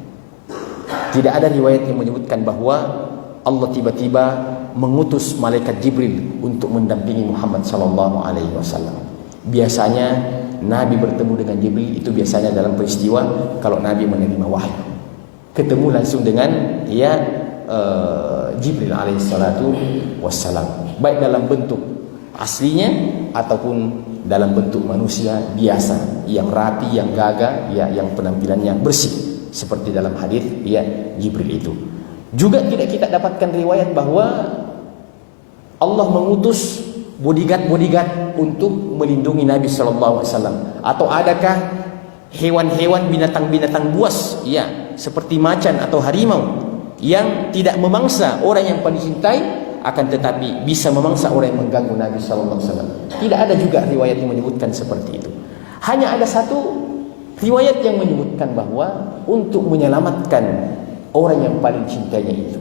Tidak ada riwayat yang menyebutkan bahwa Allah tiba-tiba mengutus malaikat Jibril untuk mendampingi Muhammad sallallahu alaihi wasallam. Biasanya Nabi bertemu dengan Jibril itu biasanya dalam peristiwa kalau Nabi menerima wahyu. Ketemu langsung dengan Jibril alaihi salatu wassalam, baik dalam bentuk aslinya ataupun dalam bentuk manusia biasa yang rapi, yang gagah, yang penampilannya bersih. Seperti dalam hadis Jibril itu. Juga tidak kita dapatkan riwayat bahwa Allah mengutus bodyguard untuk melindungi Nabi sallallahu alaihi wasallam, atau adakah hewan-hewan, binatang-binatang buas seperti macan atau harimau yang tidak memangsa orang yang paling dicintai, akan tetapi bisa memangsa orang yang mengganggu Nabi sallallahu alaihi wasallam. Tidak ada juga riwayat yang menyebutkan seperti itu. Hanya ada satu riwayat yang menyebutkan bahwa untuk menyelamatkan orang yang paling cintanya itu,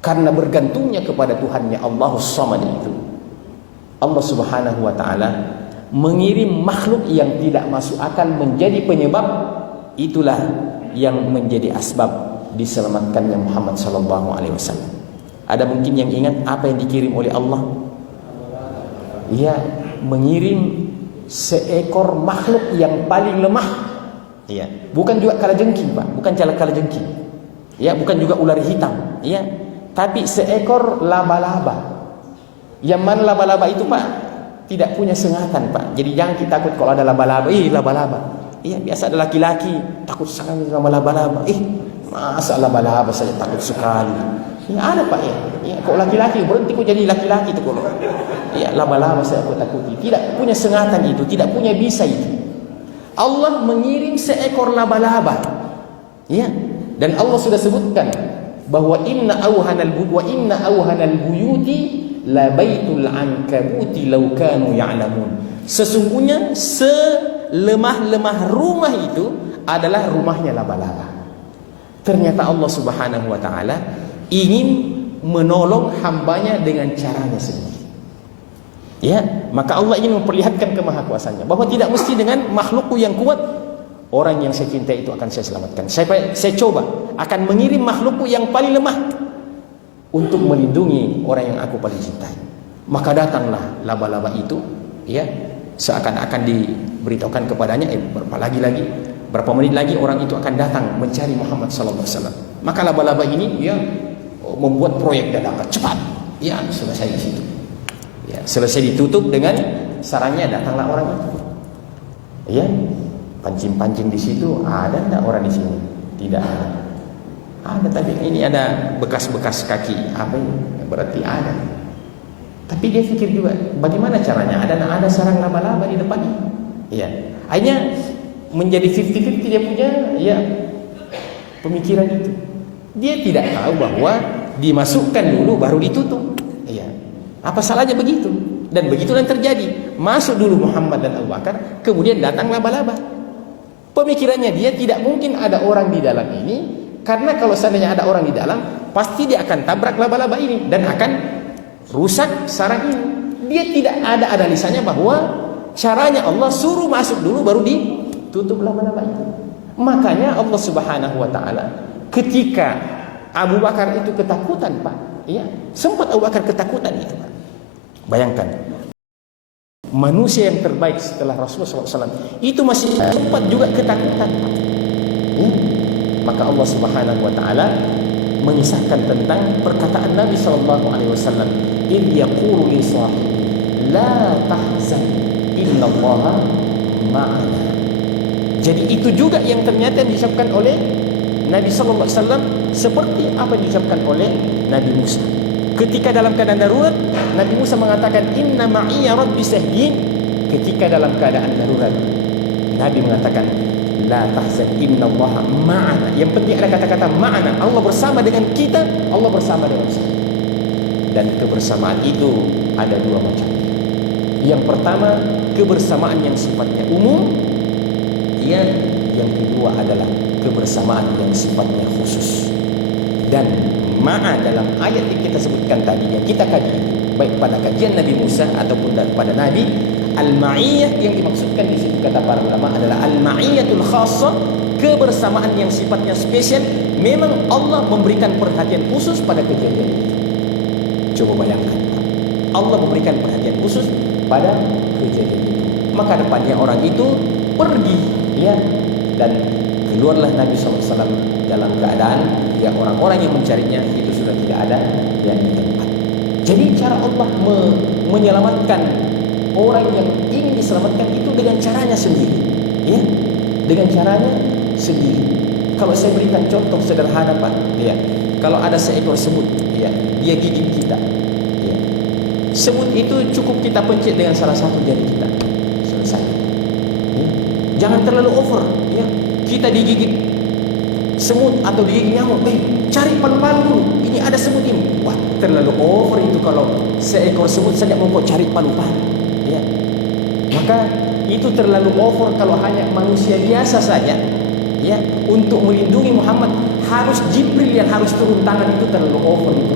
karena bergantungnya kepada Tuhannya Allahus Samad itu, Allah Subhanahu wa taala mengirim makhluk yang tidak masuk akal menjadi penyebab, itulah yang menjadi asbab diselamatkannya Muhammad sallallahu alaihi wasallam. Ada mungkin yang ingat apa yang dikirim oleh Allah? Ia mengirim seekor makhluk yang paling lemah. Bukan juga kalajengking, Pak, bukan kalajengking. Bukan juga ular hitam, tapi seekor laba-laba. Yang mana laba-laba itu, Pak, tidak punya sengatan, Pak. Jadi jangan kita takut kalau ada laba-laba. Laba-laba. Biasa ada laki-laki takut sekali sama laba-laba. Masa laba-laba saya takut sekali. Ada, Pak, kalau laki-laki berhenti kok jadi laki-laki itu kalau. Laba-laba saya takuti. Tidak punya sengatan itu, tidak punya bisa itu. Allah mengirim seekor laba-laba. Dan Allah sudah sebutkan bahwa inna awhanal buyuti la baitul ankabuti law kanu ya'lamun. Sesungguhnya selemah-lemah rumah itu adalah rumahnya laba-laba. Ternyata Allah Subhanahu wa taala ingin menolong hambanya dengan caranya sendiri. Ya, maka Allah ingin memperlihatkan kemahakuasaannya bahwa tidak mesti dengan makhlukku yang kuat orang yang saya cintai itu akan saya selamatkan. Saya coba akan mengirim makhlukku yang paling lemah untuk melindungi orang yang aku paling cintai. Maka datanglah laba-laba itu, ya, seakan-akan diberitahukan kepadanya, berapa menit lagi orang itu akan datang mencari Muhammad sallallahu alaihi wasallam. Maka laba-laba ini ya membuat proyek dadakan cepat. Ya, selesai di situ. Ya, selesai ditutup dengan sarannya datanglah orang itu. Ya, pancing-pancing di situ, ada enggak orang di sini? Tidak ada. Ada, tapi ini ada bekas-bekas kaki. Apa ini? Berarti ada. Tapi dia pikir juga, bagaimana caranya? Ada sarang laba-laba di depannya. Ya, akhirnya menjadi 50-50 dia punya ya pemikiran itu. Dia tidak tahu bahwa dimasukkan dulu baru ditutup. Ya, apa salahnya begitu? Dan begitulah yang terjadi. Masuk dulu Muhammad dan Abu Bakar, kemudian datang laba-laba. Pemikirannya dia tidak mungkin ada orang di dalam ini, karena kalau seandainya ada orang di dalam, pasti dia akan tabrak laba-laba ini dan akan rusak sarang ini. Dia tidak ada analisanya bahwa caranya Allah suruh masuk dulu baru ditutup laba-laba itu. Makanya Allah Subhanahu wa taala ketika Abu Bakar itu ketakutan, Pak, ya, sempat Abu Bakar ketakutan itu, Pak. Bayangkan, manusia yang terbaik setelah Rasulullah SAW itu masih sempat juga ketakutan, Pak. Ya. Maka Allah Subhanahu wa taala mengisahkan tentang perkataan Nabi sallallahu alaihi wasallam, "Idh yaqulu li sahibi la tahzan innallaha ma'ana." Jadi itu juga yang ternyata diucapkan oleh Nabi sallallahu alaihi wasallam seperti apa yang diucapkan oleh Nabi Musa. Ketika dalam keadaan darurat, Nabi Musa mengatakan inna ma'iyya rabbi sahyin. Ketika dalam keadaan darurat, Nabi mengatakan la tahzan innallaha ma'ana. Yang penting ada kata-kata ma'ana. Allah bersama dengan kita, Allah bersama dengan saya. Dan kebersamaan itu ada dua macam. Yang pertama, kebersamaan yang sifatnya umum. Yang kedua adalah kebersamaan yang sifatnya khusus. Dan ma'a dalam ayat yang kita sebutkan tadi, yang kita kaji, baik pada kajian Nabi Musa ataupun pada Nabi, al-ma'iyyah yang dimaksudkan di situ kata para ulama adalah al-ma'iyyatul khassah, kebersamaan yang sifatnya spesial. Memang Allah memberikan perhatian khusus pada kejadian itu. Coba bayangkan, Allah memberikan perhatian khusus pada kejadian itu. Maka depannya orang itu pergi, ya, dan keluarlah Nabi SAW dalam keadaan ya orang-orang yang mencarinya itu sudah tidak ada yang di tempat. Jadi cara Allah menyelamatkan orang yang ingin diselamatkan itu dengan caranya sendiri, ya, dengan caranya sendiri. Kalau saya berikan contoh sederhana, Pak, ya, kalau ada seekor semut, ya, dia gigit kita, ya, semut itu cukup kita pencet dengan salah satu jari kita, selesai. Ya. Jangan terlalu over, ya. Kita digigit semut atau digigit nyamuk, cari palu-palu, ini ada semut ini. Wah, terlalu over itu kalau seekor semut saja mau cari palu-palu, ya. Maka itu terlalu over kalau hanya manusia biasa saja, ya, untuk melindungi Muhammad harus Jibril yang harus turun tangan. Itu terlalu over, itu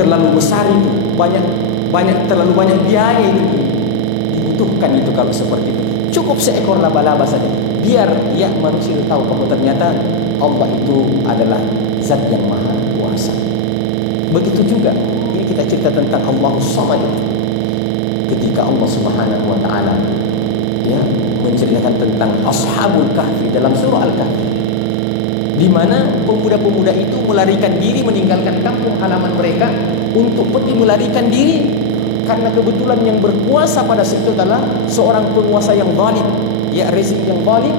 terlalu besar, itu terlalu banyak biaya itu dibutuhkan itu kalau seperti itu. Cukup seekor laba-laba saja, biar ya manusia tahu bahwa ternyata Allah itu adalah zat yang maha kuasa. Begitu juga ini kita cerita tentang Allah Samad. Ketika Allah Subhanahu wa taala ya menceritakan tentang Ashabul Kahfi dalam surah Al-Kahfi, di mana pemuda-pemuda itu melarikan diri meninggalkan kampung halaman mereka untuk pergi melarikan diri karena kebetulan yang berkuasa pada situ adalah seorang penguasa yang zalim, ya, rezim yang zalim,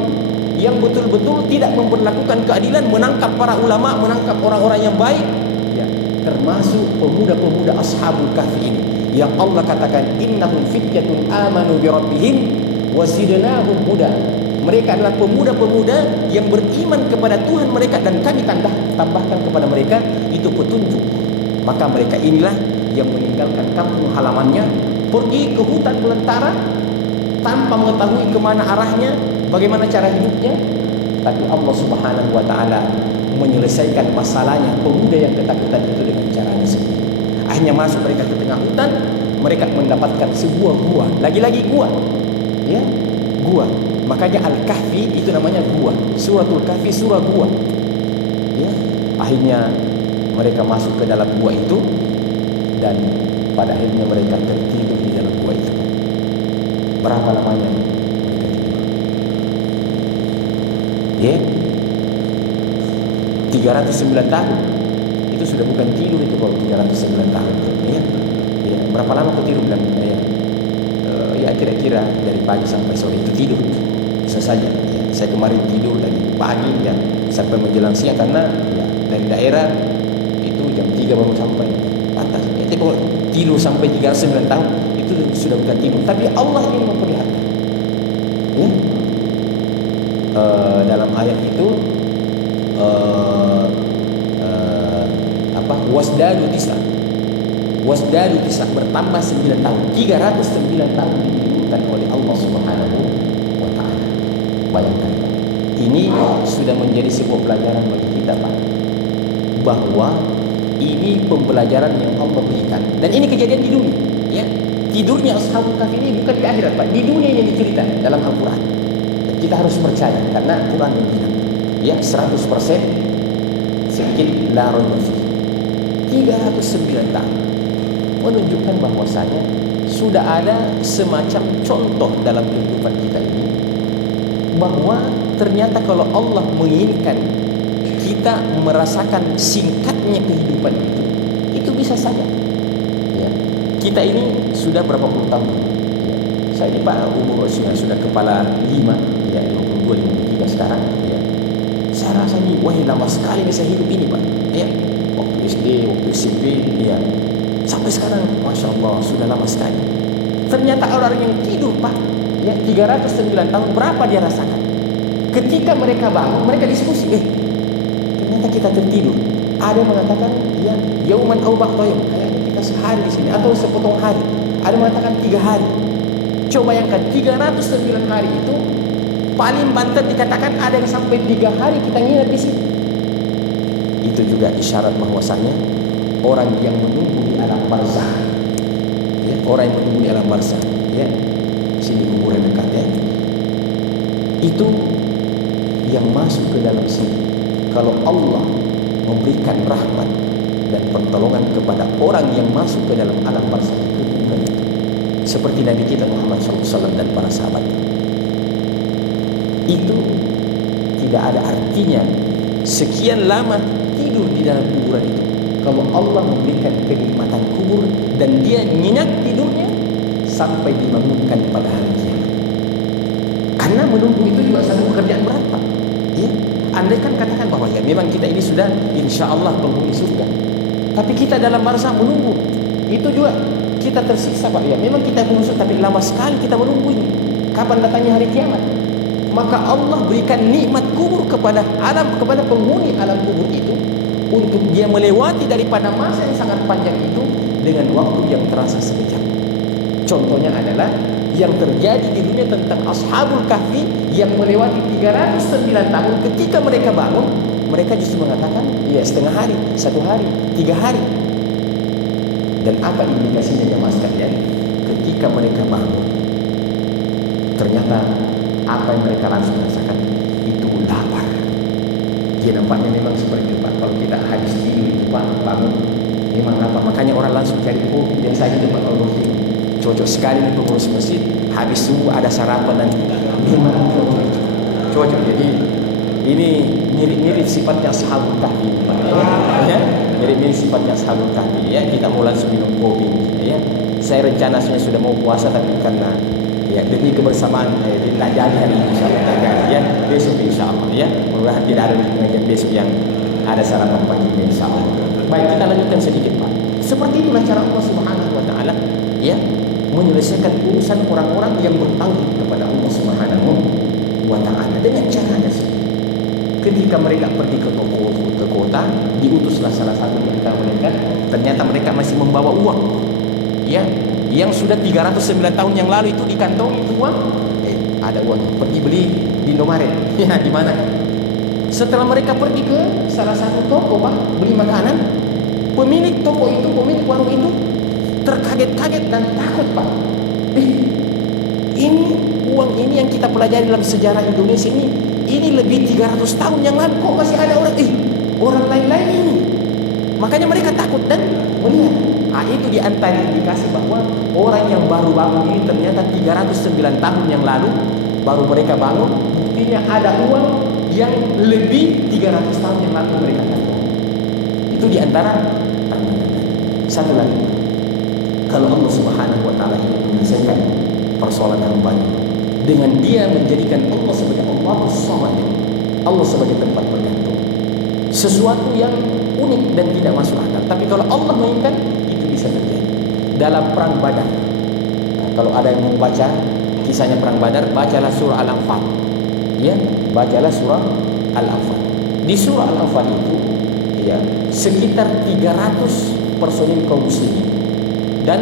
yang betul-betul tidak memperlakukan keadilan, menangkap para ulama, menangkap orang-orang yang baik, ya, termasuk pemuda-pemuda Ashabul Kahfi ini yang Allah katakan innahum fityatun amanu bi rabbihim wa zidnahum huda. Mereka adalah pemuda-pemuda yang beriman kepada Tuhan mereka dan kami tambahkan kepada mereka itu petunjuk. Maka mereka inilah yang meninggalkan kampung halamannya, pergi ke hutan belantara tanpa mengetahui kemana arahnya, bagaimana cara hidupnya. Tapi Allah Subhanahu wa taala menyelesaikan masalahnya pemuda yang ketakutan itu dengan caranya sendiri. Akhirnya masuk mereka ke tengah hutan, mereka mendapatkan sebuah gua, lagi-lagi gua, ya, gua. Makanya Al-Kahfi itu namanya gua. Suratul Kahfi surah gua. Ya, akhirnya mereka masuk ke dalam gua itu dan pada akhirnya mereka tertidur di dalam gua itu. Berapa lamanya mereka tidur? Ya, 309 tahun. Itu sudah bukan tidur itu kalau 309 tahun. Ya, ya. Berapa lama kau tidur? Dan ya kira-kira dari pagi sampai sore itu tidur. Bisa saja. Ya. Saya kemarin tidur dari pagi ya sampai menjelang siang karena ya, dari daerah itu jam 3 baru sampai. Pantas. Ya, kalau tidur sampai 309 tahun itu sudah bukan tidur. Tapi Allah ini memperlihatkan. Ya. Dalam ayat itu wasdadu tisa bertambah 9 tahun. 309 tahun ditidurkan oleh Allah Subhanahu wa taala. Bayangkan, ini sudah menjadi sebuah pelajaran bagi kita, Pak, bahwa ini pembelajaran yang Allah berikan dan ini kejadian di dunia, ya. Tidurnya Ashabul Kahfi ini bukan di akhirat, Pak, di dunia yang diceritakan dalam Al-Qur'an. Kita harus percaya karena Quran yang bilang, ya, 100% sedikit la raiba fi. 309 tahun menunjukkan bahwasanya sudah ada semacam contoh dalam kehidupan kita ini bahwa ternyata kalau Allah menginginkan kita merasakan singkatnya kehidupan itu bisa saja. Ya. Kita ini sudah berapa puluh tahun. Ya. Saya ini Pak umur sudah kepala 5, ya 52, 53 sekarang. Ya. Saya rasa ini wah lama sekali bisa hidup ini, Pak. Ya. Waktu SD, waktu SMP, ya. Sampai sekarang, Masya Allah, sudah lama sekali. Ternyata orang yang tidur, Pak, ya 309 tahun, berapa dia rasakan? Ketika mereka bangun, mereka diskusi, ternyata kita tertidur. Ada yang mengatakan, ya, yauman au ba'da yaum, kayaknya kita sehari di sini atau sepotong hari. Ada yang mengatakan 3 hari. Coba bayangkan 309 hari itu paling banter dikatakan ada yang sampai 3 hari kita nginap di sini. Itu juga isyarat bahwasanya orang yang menunggu di alam barzakh, ya, orang yang menunggu di alam barzakh, ya, sini kuburan dekat, ya, itu yang masuk ke dalam sini. Kalau Allah memberikan rahmat dan pertolongan kepada orang yang masuk ke dalam alam barzakh seperti Nabi kita Muhammad SAW dan para sahabat, itu tidak ada artinya sekian lama tidur di dalam kuburan itu kalau Allah memberikan kenikmatan kubur dan dia nyenyak tidurnya sampai dibangunkan pada hari kiamat. Karena menunggu itu juga satu pekerjaan berat, Pak. Ya, andai kan katakan bahwa ya memang kita ini sudah insya Allah penghuni surga, tapi kita dalam masa menunggu itu juga kita tersiksa, Pak. Ya, memang kita penghuni surga, tapi lama sekali kita menunggu ini. Kapan datangnya hari kiamat? Maka Allah berikan nikmat kubur kepada penghuni alam kubur itu untuk dia melewati daripada masa yang sangat panjang itu dengan waktu yang terasa sekejap. Contohnya adalah yang terjadi di dunia tentang Ashabul Kahfi yang melewati 309 tahun. Ketika mereka bangun, mereka justru mengatakan ya setengah hari, 1 hari, 3 hari. Dan apa indikasinya jemaah sekalian? Ketika mereka bangun, ternyata apa yang mereka langsung rasakan itu lapar. Dia nampaknya memang seperti itu, Pak. Kalau kita habis tidur itu, Pak, bangun memang lapar. Makanya orang langsung cari kopi. Biasanya itu Pak kalau tidur. Cocok sekali nih pengurus masjid. Habis subuh ada sarapan dan memang cocok. Jadi ini mirip-mirip sifatnya Ashabul Kahfi, Pak. Ya, mirip-mirip sifatnya Ashabul Kahfi. Ya, kita mulai langsung minum kopi. Ya, saya rencana sebenarnya sudah mau puasa tapi karena ya demi kebersamaan tidak jadi hari ini insyaallah, tidak jadi, ya, besok insyaallah, ya, mudah-mudahan tidak ada lagi besok yang ada sarapan pagi insyaallah. Baik, kita lanjutkan sedikit, Pak. Seperti itulah cara Allah Subhanahu wa taala, ya, menyelesaikan urusan orang-orang yang bertauhid kepada Allah Subhanahu wa taala dengan caranya sendiri. Ketika mereka pergi ke kota, diutuslah salah satu di antara mereka, ternyata mereka masih membawa uang, ya, yang sudah 309 tahun yang lalu itu dikantongi itu uang, ada uangnya, pergi beli di Indomaret, ya, di mana? Setelah mereka pergi ke salah satu toko, Pak, beli makanan, pemilik toko itu, pemilik warung itu kaget dan takut, Pak. Ini uang ini yang kita pelajari dalam sejarah Indonesia ini lebih 300 tahun yang lalu, kok masih ada orang lain-lain ini. Makanya mereka takut dan melihat. Itu di antara indikasi bahwa orang yang baru bangun ini ternyata 309 tahun yang lalu baru mereka bangun. Buktinya ada uang yang lebih 300 tahun yang lalu mereka bangun. Itu di antara satu lagi. Kalau Allah Subhanahu wa taala ingin menyelesaikan persoalan hambanya dengan dia menjadikan Allah sebagai Allahus Samad, Allah sebagai tempat bergantung, sesuatu yang unik dan tidak masuk akal. Tapi kalau Allah menginginkan, itu bisa terjadi. Dalam perang Badar, kalau ada yang membaca kisahnya perang Badar, bacalah surah Al-Anfal. Ya, bacalah surah Al-Anfal. Di surah Al-Anfal itu, ya, sekitar 300 personil kaum muslimin dan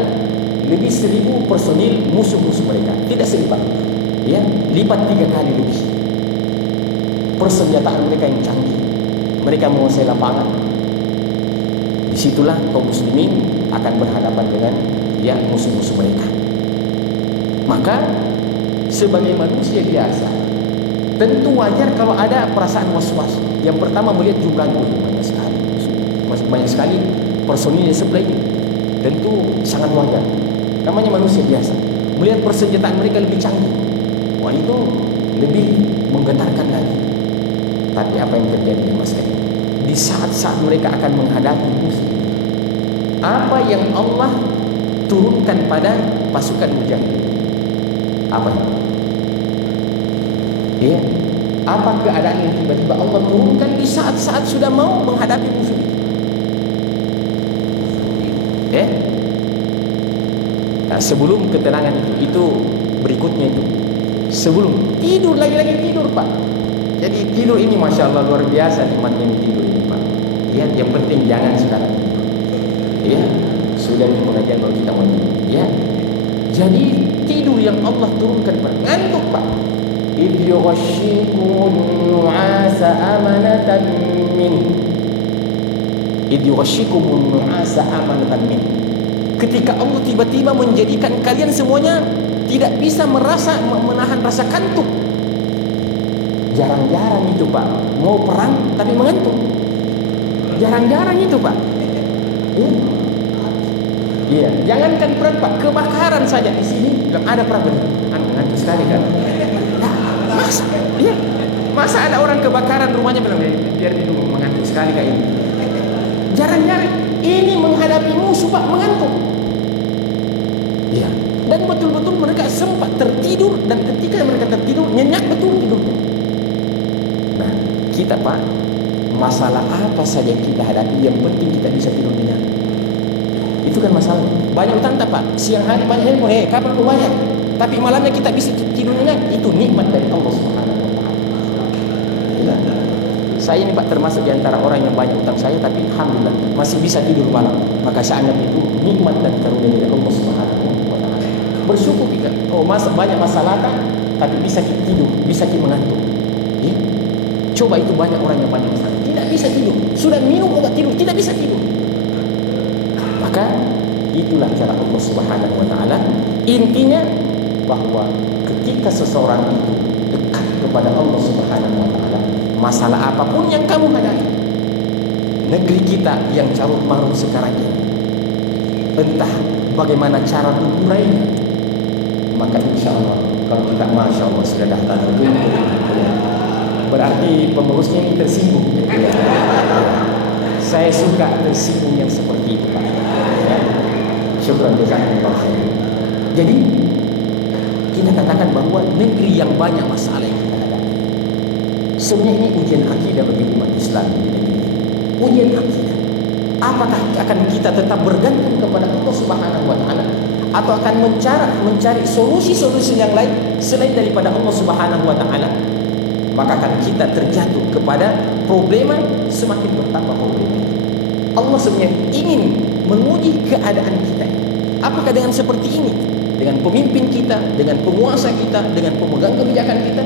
lebih 1000 personil musuh-musuh mereka. Tidak selipat, ya, lipat 3 kali lebih. Persenjataan mereka yang canggih, mereka menguasai lapangan. Disitulah kaum muslimin akan berhadapan dengan musuh-musuh mereka. Maka sebagai manusia biasa, tentu wajar kalau ada perasaan was-was. Yang pertama melihat jumlahnya banyak sekali personilnya sebelah ini. Tentu sangat wajar. Namanya manusia biasa. Melihat persenjataan mereka lebih canggih, wah itu lebih menggetarkan lagi. Tapi apa yang terjadi di masa ini? Di saat-saat mereka akan menghadapi musuh, apa yang Allah turunkan pada pasukan mujahidin? Apa itu? Ya, apa keadaan yang tiba-tiba Allah turunkan di saat-saat sudah mau menghadapi musuh itu? Nah, sebelum ketenangan itu berikutnya itu, sebelum tidur, lagi-lagi tidur, Pak. Jadi tidur ini Masya Allah luar biasa nikmatnya tidur ini, Pak. Ya, yang penting jangan sekarang tidur. Ya, sudah di pengajian baru kita mau tidur. Ya, jadi tidur yang Allah turunkan, Pak, ngantuk, Pak. Idh yughashshikum nu'asa amanatan min. Idh yughashshikum nu'asa amanatan min. Ketika Allah tiba-tiba menjadikan kalian semuanya tidak bisa menahan rasa kantuk. Jarang-jarang itu, Pak, mau perang tapi mengantuk. Jarang-jarang itu, Pak. Iya, jangankan perang, Pak, kebakaran saja di sini belum ada perang benar. Mengantuk sekali kan? Masa? Iya. Masa ada orang kebakaran rumahnya bilang biar itu mengantuk sekali kayak ini. Jarang-jarang ini menghadapi musuh, Pak, mengantuk. Iya. Dan betul-betul mereka sempat tertidur, dan ketika mereka tertidur nyenyak betul tidurnya. Nah, kita, Pak, masalah apa saja yang kita hadapi, yang penting kita bisa tidur nyenyak. Itu kan masalahnya. Banyak utang tak, Pak? Siang hari banyak ilmu, kapan lu bayar? Tapi malamnya kita bisa tidur nyenyak. Itu nikmat dari Allah Subhanahu wa taala. Ya. Saya ini, Pak, termasuk di antara orang yang banyak utang saya, tapi alhamdulillah masih bisa tidur malam. Maka saya anggap itu nikmat dan karunia dari Allah Subhanahu wa taala. Bersyukur kita. Banyak masalah kan, tapi bisa kita tidur, bisa kita mengantuk. Ya. Coba itu banyak orang yang banyak masalah, tidak bisa tidur. Sudah minum obat tidur, tidak bisa tidur. Maka itulah cara Allah Subhanahu wa taala. Intinya bahwa ketika seseorang itu dekat kepada Allah Subhanahu wa taala, masalah apapun yang kamu hadapi, negeri kita yang carut marut sekarang ini, entah bagaimana cara mengurai, maka insya Allah kalau kita Masya Allah sudah datang itu, berarti pengurusnya ini tersinggung. Ya. Saya suka tersinggung yang seperti itu, Pak. Ya. Syukran jazakumullah khair. Jadi kita katakan bahwa negeri yang banyak masalah yang kita hadapi, sebenarnya ini ujian akidah bagi umat Islam di negeri ini. Ujian akidah. Apakah akan kita tetap bergantung kepada Allah Subhanahu wa taala, atau akan mencari solusi-solusi yang lain selain daripada Allah Subhanahu wa taala? Maka akan kita terjatuh kepada problema, semakin bertambah problema. Allah sebenarnya ingin menguji keadaan kita. Apakah dengan seperti ini, dengan pemimpin kita, dengan penguasa kita, dengan pemegang kebijakan kita,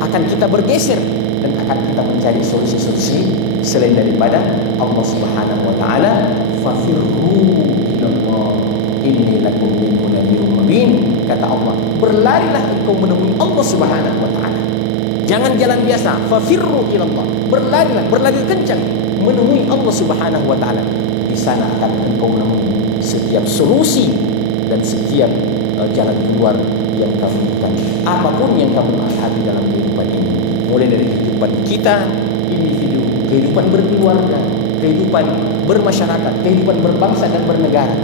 akan kita bergeser dan akan kita mencari solusi-solusi selain daripada Allah Subhanahu wa taala? Fafirru ilallah inni lakum minhu nadhirun mubin. Kata Allah, berlarilah engkau menemui Allah Subhanahu wa taala. Jangan jalan biasa, fafirru ila Allah. Berlarilah, berlari kencang menemui Allah Subhanahu wa taala. Di sana akan engkau menemui setiap solusi dan setiap jalan keluar yang kamu inginkan. Apapun yang kamu hadapi dalam kehidupan ini, mulai dari kehidupan kita individu, kehidupan berkeluarga, kehidupan bermasyarakat, kehidupan berbangsa dan bernegara.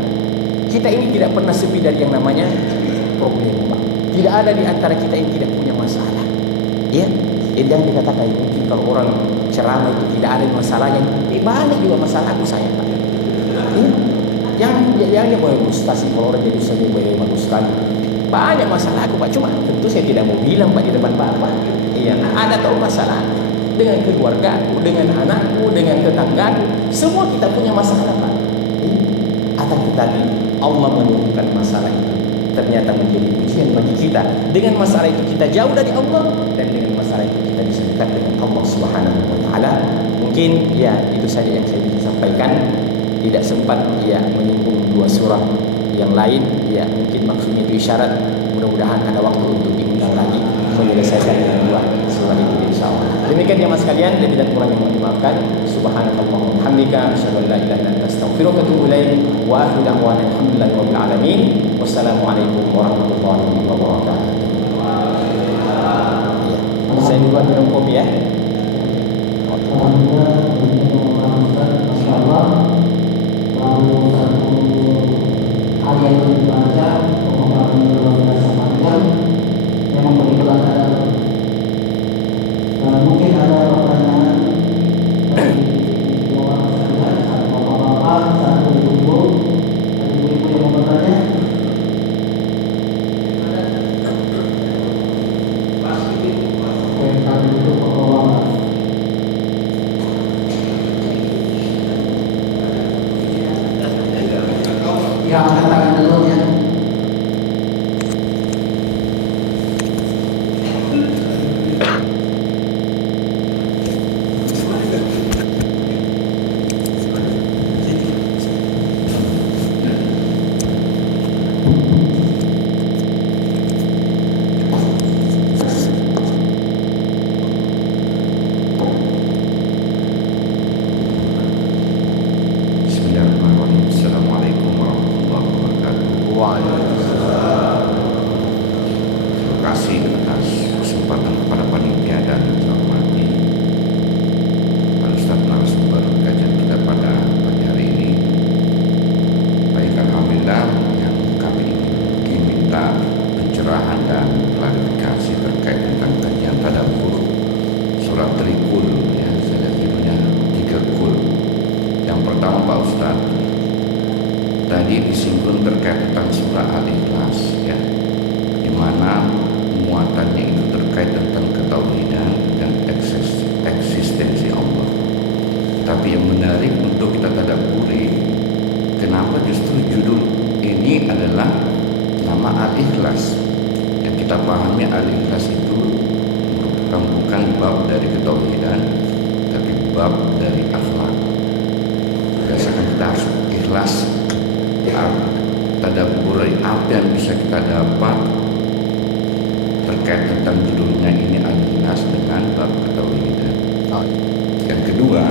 Kita ini tidak pernah sepi dari yang namanya problem. Tidak ada di antara kita yang tidak punya masalah. Ya, yang dikatakan mungkin kalau orang ceramah itu tidak ada masalahnya, banyak juga masalahku saya, Pak. Yang boleh ustaz, kalau orang jadi ustaz boleh bagus sekali. Banyak masalahku, Pak. Cuma tentu saya tidak mau bilang, Pak, di depan Bapak. Iya, ada tahu masalah dengan keluargaku, dengan anakku, dengan tetanggaku. Semua kita punya masalah, Pak. Akan tetapi Allah menurunkan masalah itu ternyata menjadi ujian bagi kita. Dengan masalah itu kita jauh dari Allah, dan dengan masalah itu kita bisa dekat dengan Allah Subhanahu wa taala. Mungkin ya itu saja yang saya bisa sampaikan. Tidak sempat ya menyinggung dua surah yang lain, ya mungkin maksudnya itu isyarat. Mudah-mudahan ada waktu untuk diundang lagi menyelesaikan yang dua surah itu insyaallah. Demikian jemaah sekalian, dan tidak kurang yang mohon dimaafkan. Subhanakallahumma wa bihamdika asyhadu an la ilaha illa anta astaghfiruka wa atubu ilaik. Wa akhiru da'wana alhamdulillahirabbil alamin. Wassalamualaikum warahmatullahi wabarakatuh. Ya, saya duluan minum kopi ya. Masyaallah, baru satu hal yang dibaca, pemaparannya luar biasa panjang. Memang begitulah keadaan. Mungkin ada pertanyaan dari dua orang saja, satu bapak-bapak, satu ibu-ibu. Ada ibu-ibu yang mau bertanya? Oke, kalau itu bapak-bapak. Ya, angkat tangan dulu ya. Bismillahirrahmanirrahim. Assalamualaikum warahmatullahi wabarakatuh. Terima kasih atas kesempatan kepada panitia dan saya hormati Pak Ustaz narasumber kajian kita pada pagi hari ini. Baik, alhamdulillah, yang kami ingin minta pencerahan dan klarifikasi terkait tentang kajian tadabbur surat Trikul, ya, saya judulnya 3 kul. Yang pertama, Pak Ustaz, tadi disinggung terkait tentang surah Al-Ikhlas, ya, di mana muatannya itu terkait tentang ketauhidan dan eksistensi Allah. Tapi yang menarik untuk kita tadabburi, kenapa justru judul ini adalah nama Al-Ikhlas? Yang kita pahami Al-Ikhlas itu merupakan bukan bab dari ketauhidan, tapi bab dari akhlak. Biasakan kita harus ikhlas, tadabbur apa yang bisa kita dapat terkait tentang judulnya ini Al-Ikhlas dengan bab ketauhidan. Yang kedua,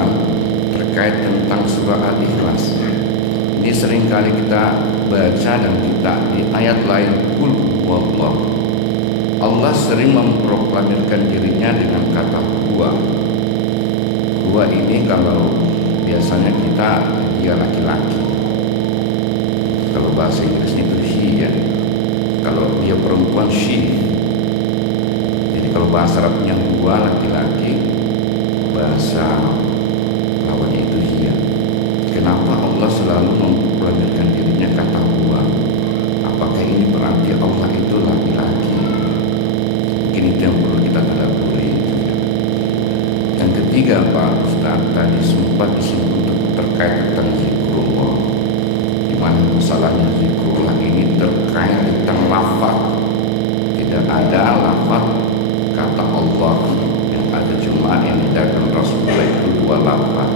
terkait tentang surah Al-Ikhlas. Ini seringkali kita baca dan kita di ayat lain, Qul huwallah. Allah sering memproklamirkan dirinya dengan kata huwa. Huwa ini kalau biasanya kita dia laki-laki. Kalau bahasa Inggrisnya itu she, ya. Kalau dia perempuan she. Jadi kalau bahasa Arabnya huwa laki-laki, bahasa lawannya itu hiya. Kenapa Allah selalu memproklamirkan dirinya kata huwa? Apakah ini berarti Allah itu laki-laki? Mungkin itu yang perlu kita tadabburi. Yang ketiga, Pak Ustaz, tadi sempat disinggung terkait tentang zikrullah, di mana masalahnya zikrullah ini terkait tentang lafaz. Tidak ada lafaz kata Allah, yang ada cuma yang didatangkan Rasulullah itu 2 lafaz.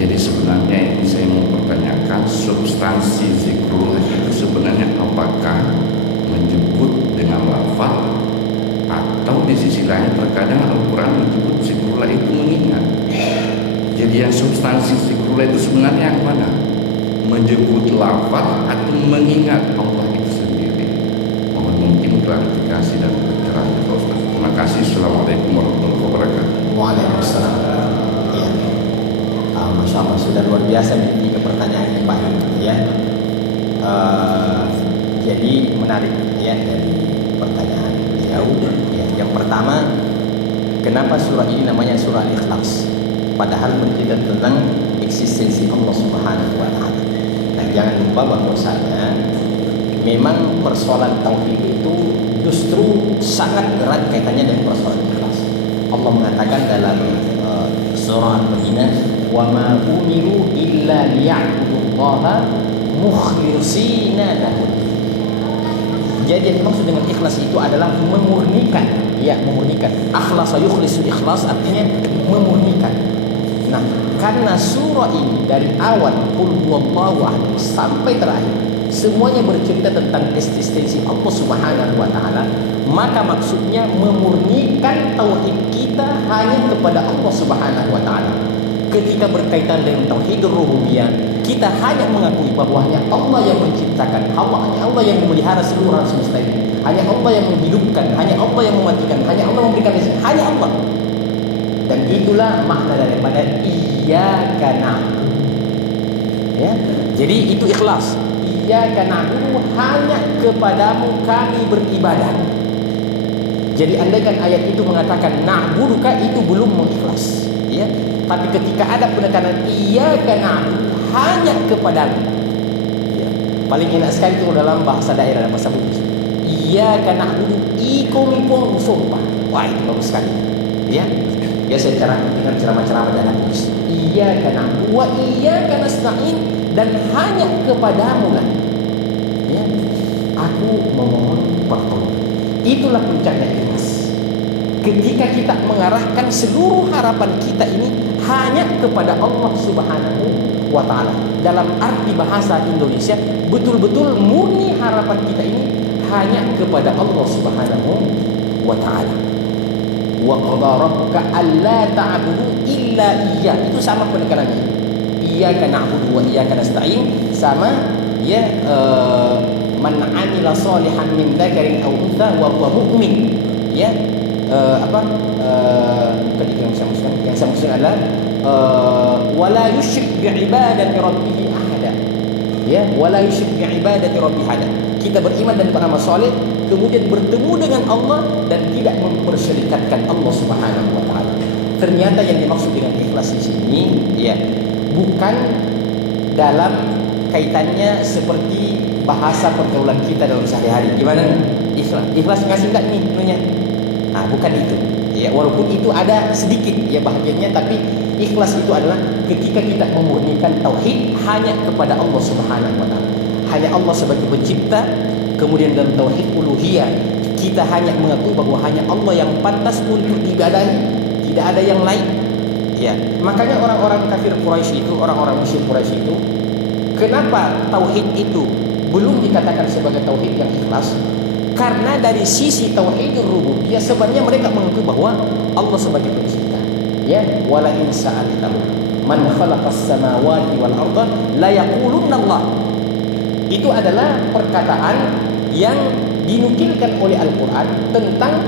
Jadi sebenarnya ini saya mau pertanyakan substansi zikrullah apakah menyebut dengan lafaz atau di sisi lain terkadang Al-Quran menyebut zikrullah itu mengingat. Jadi yang substansi zikrullah itu sebenarnya yang mana? Menyebut lafaz atau mengingat Allah itu sendiri? Mohon mungkin klarifikasi dan pencerahan Pak Ustaz. Terima kasih. Assalamualaikum warahmatullahi wabarakatuh. Waalaikumsalam. Ya. Masya Allah, sudah luar biasa nih 3 pertanyaan yang Pak. Ya. Jadi menarik ya dari pertanyaan beliau. Ya, yang pertama, kenapa surah ini namanya surah Al-Ikhlas? Padahal bercerita tentang eksistensi Allah Subhanahu wa taala. Nah, jangan lupa bahwasanya memang persoalan tauhid itu justru sangat erat kaitannya dengan persoalan ikhlas. Allah mengatakan dalam surah Al-Baqarah, "Wa ma umiru illa liya'budullaha mukhlishina lahu." Jadi yang dimaksud dengan ikhlas itu adalah memurnikan, ya, memurnikan. Akhlasa yukhlisu ikhlas artinya memurnikan. Nah, karena surah ini dari awal qul huwallahu ahad sampai terakhir semuanya bercerita tentang eksistensi Allah Subhanahu wa taala, maka maksudnya memurnikan tauhid kita hanya kepada Allah Subhanahu wa taala. Ketika berkaitan dengan tauhidur rububiyah, kita hanya mengakui bahwa hanya Allah yang menciptakan, hanya Allah yang memelihara seluruh alam semesta ini, hanya Allah yang menghidupkan, hanya Allah yang mematikan, hanya Allah memberikan rezeki, hanya Allah. Dan itulah makna daripada iyyaka na'budu. Ya. Jadi itu ikhlas. Iyyaka na'budu, hanya kepadamu kami beribadah. Jadi andaikan ayat itu mengatakan na'buduka, itu belum mengikhlas, ya. Tapi ketika ada penekanan iyyaka na'budu, hanya kepadamu, ya. Paling enak sekali itu dalam bahasa daerah, dalam bahasa Bugis. Iyyaka na'budu ikomipong sumpah. Wah, itu bagus sekali, ya. Ya, saya dengar ceramah-ceramah dalam Bugis. Iyyaka na'budu wa iyyaka nasta'in, dan hanya kepadamu lah, ya, aku memohon pertolongan. Itulah puncaknya ikhlas. Ketika kita mengarahkan seluruh harapan kita ini hanya kepada Allah Subhanahu wa taala. Dalam arti bahasa Indonesia, betul-betul murni harapan kita ini hanya kepada Allah Subhanahu wa taala. Wa qadha rabbuka alla ta'budu illa iyyah. Itu sama penekanannya. Iyyaka na'budu wa iyyaka nasta'in, sama ya, man 'amila shalihan min dzakarin aw untha wa huwa mu'min, ya. Bukan itu yang saya maksudkan adalah wala yusyrik bi ibadati rabbih ahada, ya, wala yusyrik bi ibadati rabbih ahada. Kita beriman dan beramal saleh, kemudian bertemu dengan Allah dan tidak mempersyirikatkan Allah Subhanahu wa taala. Ternyata yang dimaksud dengan ikhlas di sini, ya, bukan dalam kaitannya seperti bahasa pergaulan kita dalam sehari-hari. Gimana nih? Ikhlas ngasih enggak nih menunya? Nah, bukan itu. Ya, walaupun itu ada sedikit ya bahagiannya, tapi ikhlas itu adalah ketika kita memurnikan tauhid hanya kepada Allah Subhanahu wa taala. Hanya Allah sebagai pencipta, kemudian dalam tauhid uluhiyah kita hanya mengakui bahwa hanya Allah yang pantas untuk diibadahi, tidak ada yang lain. Ya, makanya orang-orang kafir Quraisy itu, orang-orang musyrik Quraisy itu, kenapa tauhid itu belum dikatakan sebagai tauhid yang ikhlas? Karena dari sisi tauhidur rububiyah sebenarnya mereka mengakui bahwa Allah sebagai pencipta. Ya, wala in sa'altahu man khalaqas samawati wal arda la yaqulunna Allah. Itu adalah perkataan yang dinukilkan oleh Al-Qur'an tentang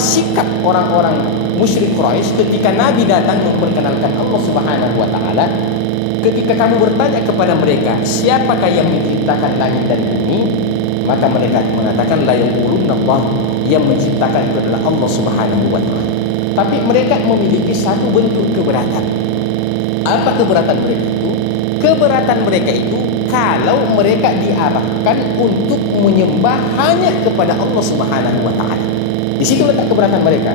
sikap orang-orang musyrik Quraisy ketika Nabi datang memperkenalkan Allah Subhanahu wa taala. Ketika kamu bertanya kepada mereka, siapakah yang menciptakan langit dan bumi? Maka mereka mengatakan la yaqulunna Allah, yang menciptakan itu adalah Allah Subhanahu wa taala. Tapi mereka memiliki satu bentuk keberatan. Apa keberatan mereka itu? Keberatan mereka itu kalau mereka diarahkan untuk menyembah hanya kepada Allah Subhanahu wa taala. Di situ letak keberatan mereka.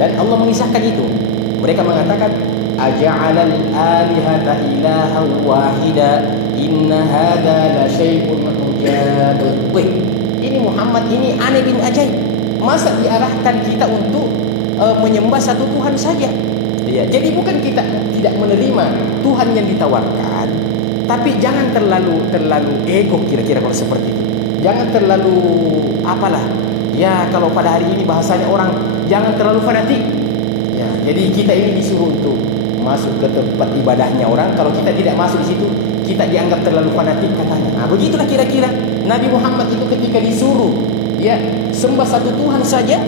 Dan Allah mengisahkan itu. Mereka mengatakan aja'alal alihata ilaha wahida inna hadza la syai'un ujab. Wih, ini Muhammad ini aneh bin ajaib. Masa diarahkan kita untuk menyembah satu Tuhan saja? Ya, jadi bukan kita tidak menerima Tuhan yang ditawarkan, Tapi jangan terlalu ego kira-kira kalau seperti itu. Jangan terlalu apalah. Ya, kalau pada hari ini bahasanya orang jangan terlalu fanatik. Ya, jadi kita ini disuruh untuk masuk ke tempat ibadahnya orang. Kalau kita tidak masuk di situ, kita dianggap terlalu fanatik katanya. Nah, begitulah kira-kira Nabi Muhammad itu ketika disuruh ya sembah satu Tuhan saja,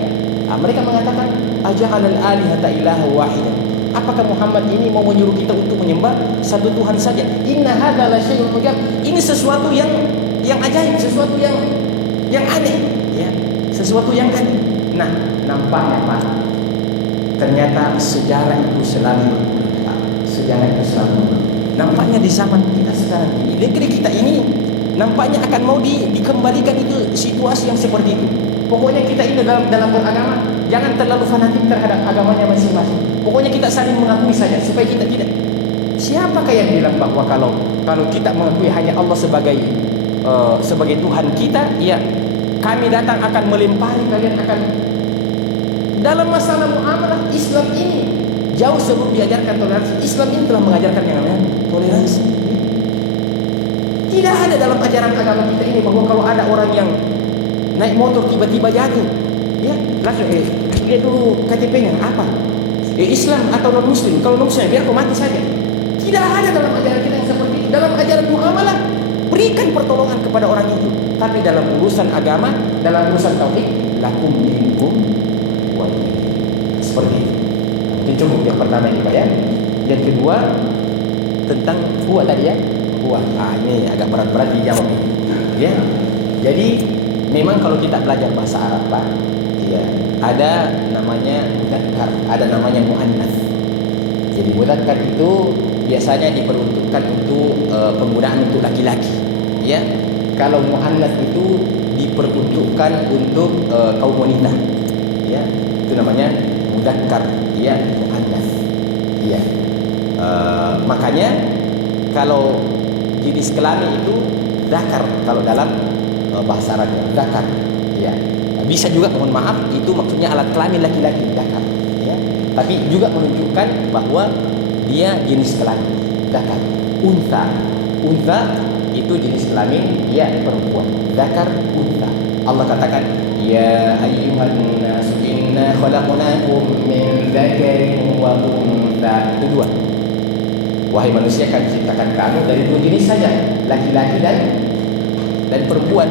mereka mengatakan aja'alal alihata ilaha wahidan. Apakah Muhammad ini mau menyuruh kita untuk menyembah satu Tuhan saja? Inna hadza la syai'un ujab. Ini sesuatu yang ajaib, sesuatu yang aneh, ya. Sesuatu yang aneh. Nah, nampaknya Pak, ternyata sejarah itu selalu berulang. Sejarah itu selalu berulang. Nampaknya di zaman kita sekarang ini, negeri kita ini nampaknya akan mau dikembalikan itu situasi yang seperti itu. Pokoknya kita ini dalam beragama jangan terlalu fanatik terhadap agamanya masing-masing. Pokoknya kita saling mengakui saja supaya kita tidak. Siapakah yang bilang bahwa kalau kita mengakui hanya Allah sebagai Tuhan kita, ya kami datang akan melempari kalian akan dalam masalah muamalah Islam ini jauh sebelum diajarkan toleransi. Islam ini telah mengajarkan yang namanya toleransi. Tidak ada dalam ajaran agama kita ini bahwa kalau ada orang yang naik motor tiba-tiba jatuh, ya langsung lihat dulu KTP-nya apa, Islam atau non Muslim. Kalau non Muslim biar kau mati saja. Tidak ada dalam ajaran kita yang seperti itu. Dalam ajaran muamalah berikan pertolongan kepada orang itu. Tapi dalam urusan agama, dalam urusan tauhid, lakum dinukum waliyadin. Seperti itu. Mungkin cukup yang pertama ini Pak ya. Yang kedua tentang huwa tadi ya. Huwa. Ini agak berat-berat dijawab ini. Ya. Jadi memang kalau kita belajar bahasa Arab Pak, ya ada namanya mudzakkar, ada namanya muannats. Jadi mudzakkar itu biasanya diperuntukkan untuk penggunaan untuk laki-laki. Ya. Kalau muannats itu diperuntukkan untuk kaum wanita. Ya. Itu namanya mudzakkar, ya muannats. Ya. Makanya kalau jenis kelamin itu dzakar kalau dalam bahasa Arabnya dzakar. Ya. Bisa juga mohon maaf itu maksudnya alat kelamin laki-laki dzakar. Ya. Tapi juga menunjukkan bahwa dia jenis kelamin dzakar. Unta itu jenis kelamin ya perempuan. Dzakar unta. Allah katakan ya ayyuhan nas inna khalaqnakum min dzakarin wa untha. Itu dua. Wahai manusia, kami ciptakan kamu dari dua jenis saja, laki-laki dan perempuan.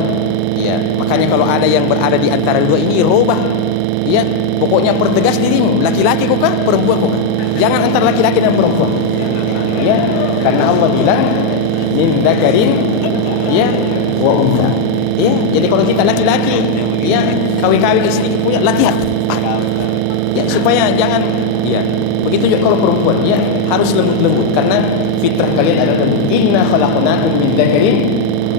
Ya, makanya kalau ada yang berada di antara dua ini robah. Ya, pokoknya pertegas dirimu, laki-laki kok kah, perempuan kok kah? Jangan antara laki-laki dan perempuan. Ya, karena Allah bilang min dzakarin ya wa untha. Ya, jadi kalau kita laki-laki, ya kawin-kawin istri punya latihan. Ya, supaya jangan ya begitu juga kalau perempuan, ya harus lembut-lembut karena fitrah kalian adalah lembut. Inna khalaqnakum min dzakarin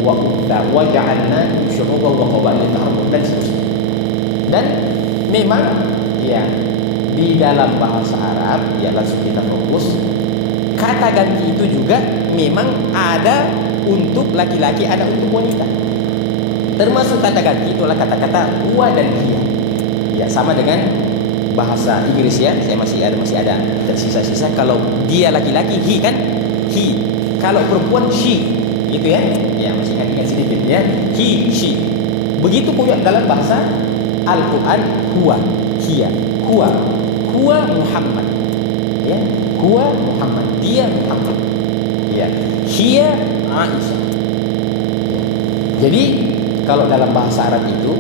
wa untha wa ja'alnakum syu'uban wa qabaila ta'arufun dan seterusnya. Dan memang ya di dalam bahasa Arab ya langsung kita fokus kata ganti itu juga memang ada untuk laki-laki, ada untuk wanita. Termasuk kata ganti itulah kata-kata huwa dan hiya. Ya sama dengan bahasa Inggris ya, saya masih ada tersisa-sisa. Kalau dia laki-laki he kan he, kalau perempuan she, gitu ya. Ya masih ingat sedikit ya, he she. Begitu pula dalam bahasa Al-Quran huwa hiya, huwa Muhammad, ya huwa Muhammad, dia Muhammad, ya hiya Aisyah. Ya. Jadi kalau dalam bahasa Arab itu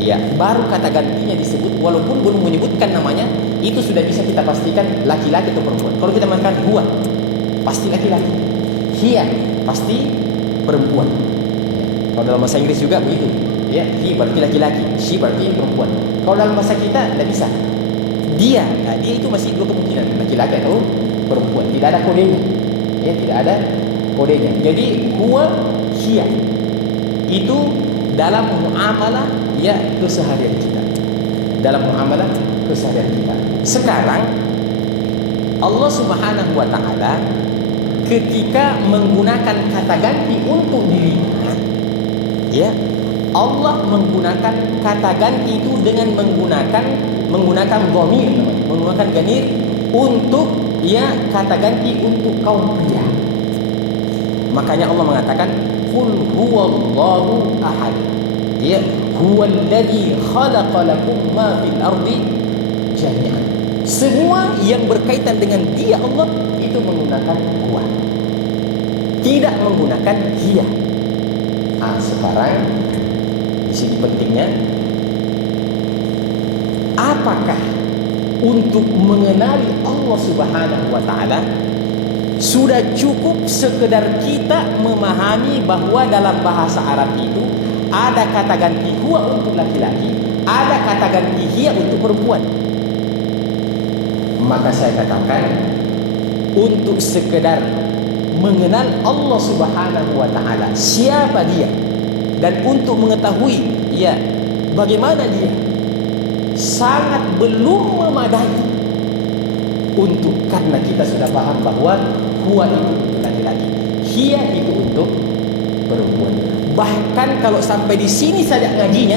ya, baru kata gantinya disebut walaupun belum menyebutkan namanya, itu sudah bisa kita pastikan laki-laki atau perempuan. Kalau kita mengatakan huwa, pasti laki-laki. Hiya, pasti perempuan. Ya. Kalau dalam bahasa Inggris juga begitu. Ya, he berarti laki-laki, she berarti perempuan. Kalau dalam bahasa kita tidak bisa. Dia itu masih dua kemungkinan, laki-laki atau perempuan. Tidak ada kodenya. Ya, tidak ada kodenya. Jadi huwa hiya itu dalam muamalah ya keseharian kita. Dalam muamalah keseharian kita. Sekarang Allah Subhanahu wa taala ketika menggunakan kata ganti untuk dirinya, ya Allah menggunakan kata ganti itu dengan menggunakan dhamir, menggunakan ganir untuk ya kata ganti untuk kaum pria. Makanya Allah mengatakan qul huwallahu ahad. Ya, huwallazi khalaqa lakum ma fil ardi jami'an. Semua yang berkaitan dengan Dia Allah itu menggunakan huwa, tidak menggunakan hiya. Sekarang di sini pentingnya, apakah untuk mengenali Allah Subhanahu wa taala sudah cukup sekedar kita memahami bahwa dalam bahasa Arab itu ada kata ganti huwa untuk laki-laki, ada kata ganti hiya untuk perempuan? Maka saya katakan, untuk sekedar mengenal Allah Subhanahu wa taala, siapa Dia, dan untuk mengetahui ya bagaimana Dia, sangat belum memadai. Karena kita sudah paham bahwa huwa itu untuk laki-laki, hiya itu untuk perempuan. Bahkan kalau sampai di sini saja ngajinya,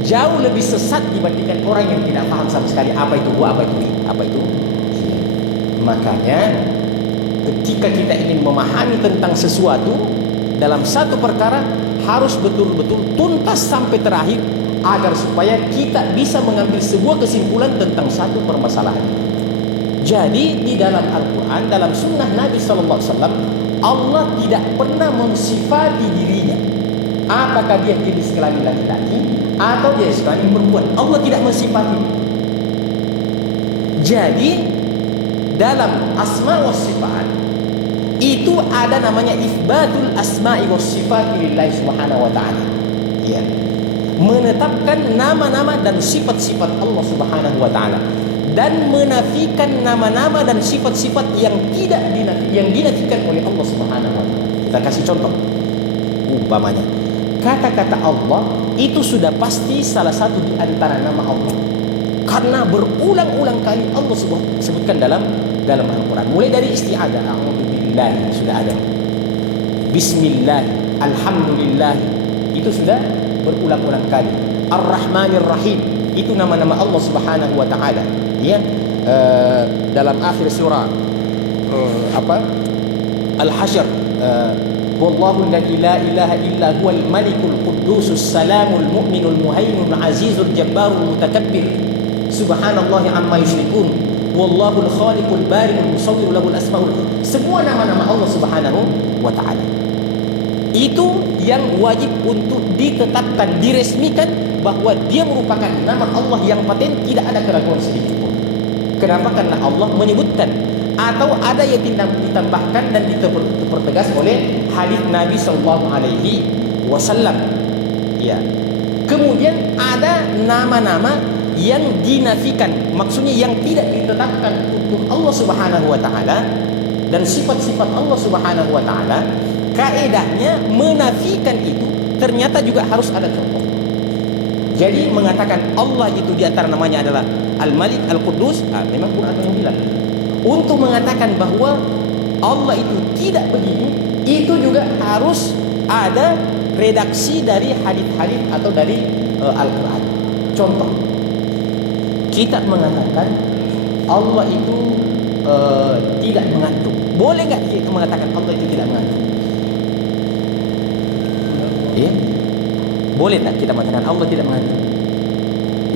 jauh lebih sesat dibandingkan orang yang tidak paham sama sekali apa itu huwa, apa itu hiya. Makanya ketika kita ingin memahami tentang sesuatu dalam satu perkara, harus betul-betul tuntas sampai terakhir, agar supaya kita bisa mengambil sebuah kesimpulan tentang satu permasalahan. Jadi di dalam Al-Quran, dalam sunnah Nabi SAW, Allah tidak pernah mensifati dirinya apakah Dia jenis kelamin laki-laki atau jenis kelamin perempuan. Allah tidak mensifati. Jadi dalam asma wa sifat itu ada namanya itsbatul asma'i was sifat lillahi subhanahu wa ta'ala. Ya, menetapkan nama-nama dan sifat-sifat Allah Subhanahu wa taala, dan menafikan nama-nama dan sifat-sifat yang dinafikan oleh Allah Subhanahu wa taala. Kita kasih contoh. Umpamanya, kata-kata Allah itu sudah pasti salah satu di antara nama Allah, karena berulang-ulang kali Allah sebutkan dalam Al-Quran. Mulai dari isti'adzah, a'udzubillahi sudah ada, bismillah, alhamdulillah itu sudah berulang-ulang kali. Ar-Rahmanir Rahim itu nama-nama Allah Subhanahu wa taala. Ya, dalam akhir surah Al-Hasyr, wallahu la ilaha illa huwal malikul quddusus salamul mu'minul muhaiminul azizul jabbarul mutakabbir subhanallahi amma yusyrikun wallahul khaliqul bari'ul musawwir lahul asmaul. Semua nama-nama Allah Subhanahu wa taala itu yang wajib untuk ditetapkan, diresmikan bahwa dia merupakan nama Allah yang paten, tidak ada keraguan sedikit pun. Kenapa? Karena Allah menyebutkan, atau ada yang ditambahkan dan dipertegas oleh hadis Nabi sallallahu alaihi wasallam. Ya. Kemudian ada nama-nama yang dinafikan, maksudnya yang tidak ditetapkan untuk Allah Subhanahu wa taala, dan sifat-sifat Allah Subhanahu wa taala. Kaedahnya menafikan itu ternyata juga harus ada contoh. Jadi mengatakan Allah itu di antara namanya adalah Al-Malik, Al-Quddus, memang Quran yang bilang. Untuk mengatakan bahwa Allah itu tidak begini, itu juga harus ada redaksi dari hadis-hadis atau dari Al-Quran. Contoh, kita mengatakan Allah itu tidak mengantuk. Boleh nggak kita mengatakan Allah itu tidak mengantuk? Iya, boleh tak kita mengatakan Allah tidak mengantuk?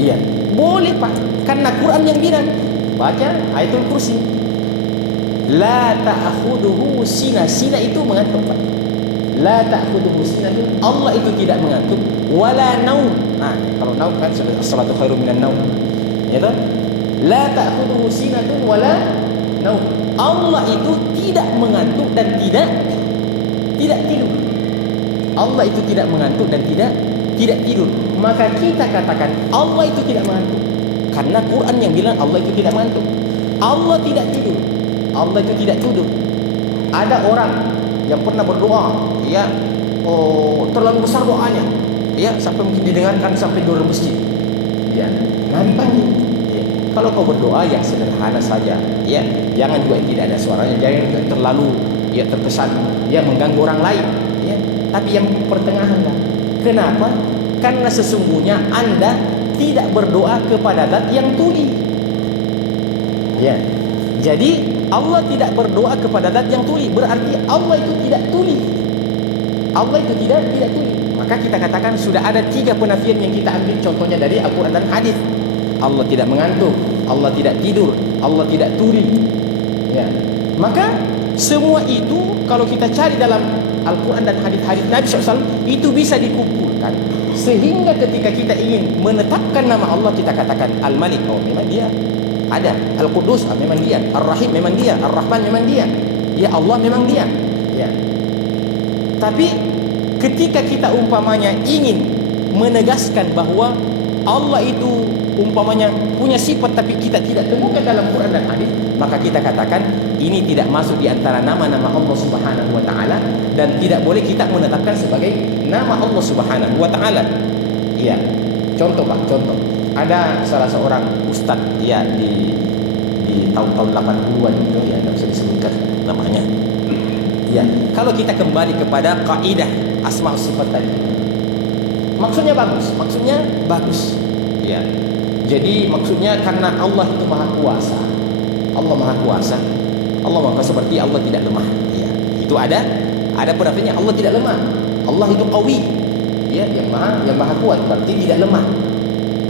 Iya, boleh Pak, karena Quran yang bilang. Baca ayatul kursi, la ta'khuduhu sina. Sina itu mengantuk Pak. La ta'khuduhu sina itu Allah itu tidak mengantuk. Wala naum. Kalau naum kan as-salatu khairum minan naum. Ya toh? La ta'khuduhu sinatun wala naum. Allah itu tidak mengantuk dan tidak tidur. Allah itu tidak mengantuk dan tidak tidur. Maka kita katakan Allah itu tidak mengantuk, karena Quran yang bilang Allah itu tidak mengantuk. Allah tidak tidur. Allah itu tidak tidur. Ada orang yang pernah berdoa, ya, terlalu besar doanya, ya, sampai mungkin didengarkan sampai di luar masjid. Ya, Nabi panggil. Ya. Kalau kau berdoa yang sederhana saja, ya, jangan juga tidak ada suaranya, jangan terlalu ya terkesan ya mengganggu orang lain. Tapi yang pertengahan lah. Kenapa? Karena sesungguhnya Anda tidak berdoa kepada zat yang tuli. Ya. Jadi Allah tidak berdoa kepada zat yang tuli, berarti Allah itu tidak tuli. Allah itu tidak tuli. Maka kita katakan sudah ada 3 penafian yang kita ambil contohnya dari Al-Quran dan hadis. Allah tidak mengantuk, Allah tidak tidur, Allah tidak tuli. Ya. Maka semua itu kalau kita cari dalam Al-Quran dan hadis-hadis Nabi SAW itu bisa dikumpulkan, sehingga ketika kita ingin menetapkan nama Allah kita katakan Al-Malik, oh memang dia ada. Al-Qudus, memang dia. Ar-Rahim, memang dia. Ar-Rahman, memang dia. Ya Allah, memang dia. Ya. Tapi ketika kita umpamanya ingin menegaskan bahwa Allah itu umpamanya punya sifat tapi kita tidak temukan dalam Quran dan hadis, maka kita katakan ini tidak masuk di antara nama-nama Allah Subhanahu wa taala dan tidak boleh kita menetapkan sebagai nama Allah Subhanahu wa taala. Iya. Contoh Pak, contoh. Ada salah seorang ustaz ya di tahun-tahun 80-an itu ya, tidak bisa disebutkan namanya. Ya, kalau kita kembali kepada kaidah asma sifat tadi, maksudnya bagus, ya. Jadi maksudnya karena Allah itu maha kuasa, Allah maha seperti Allah tidak lemah, ya. Itu ada penafiannya Allah tidak lemah, Allah itu qawi, ya, yang maha kuat, berarti tidak lemah.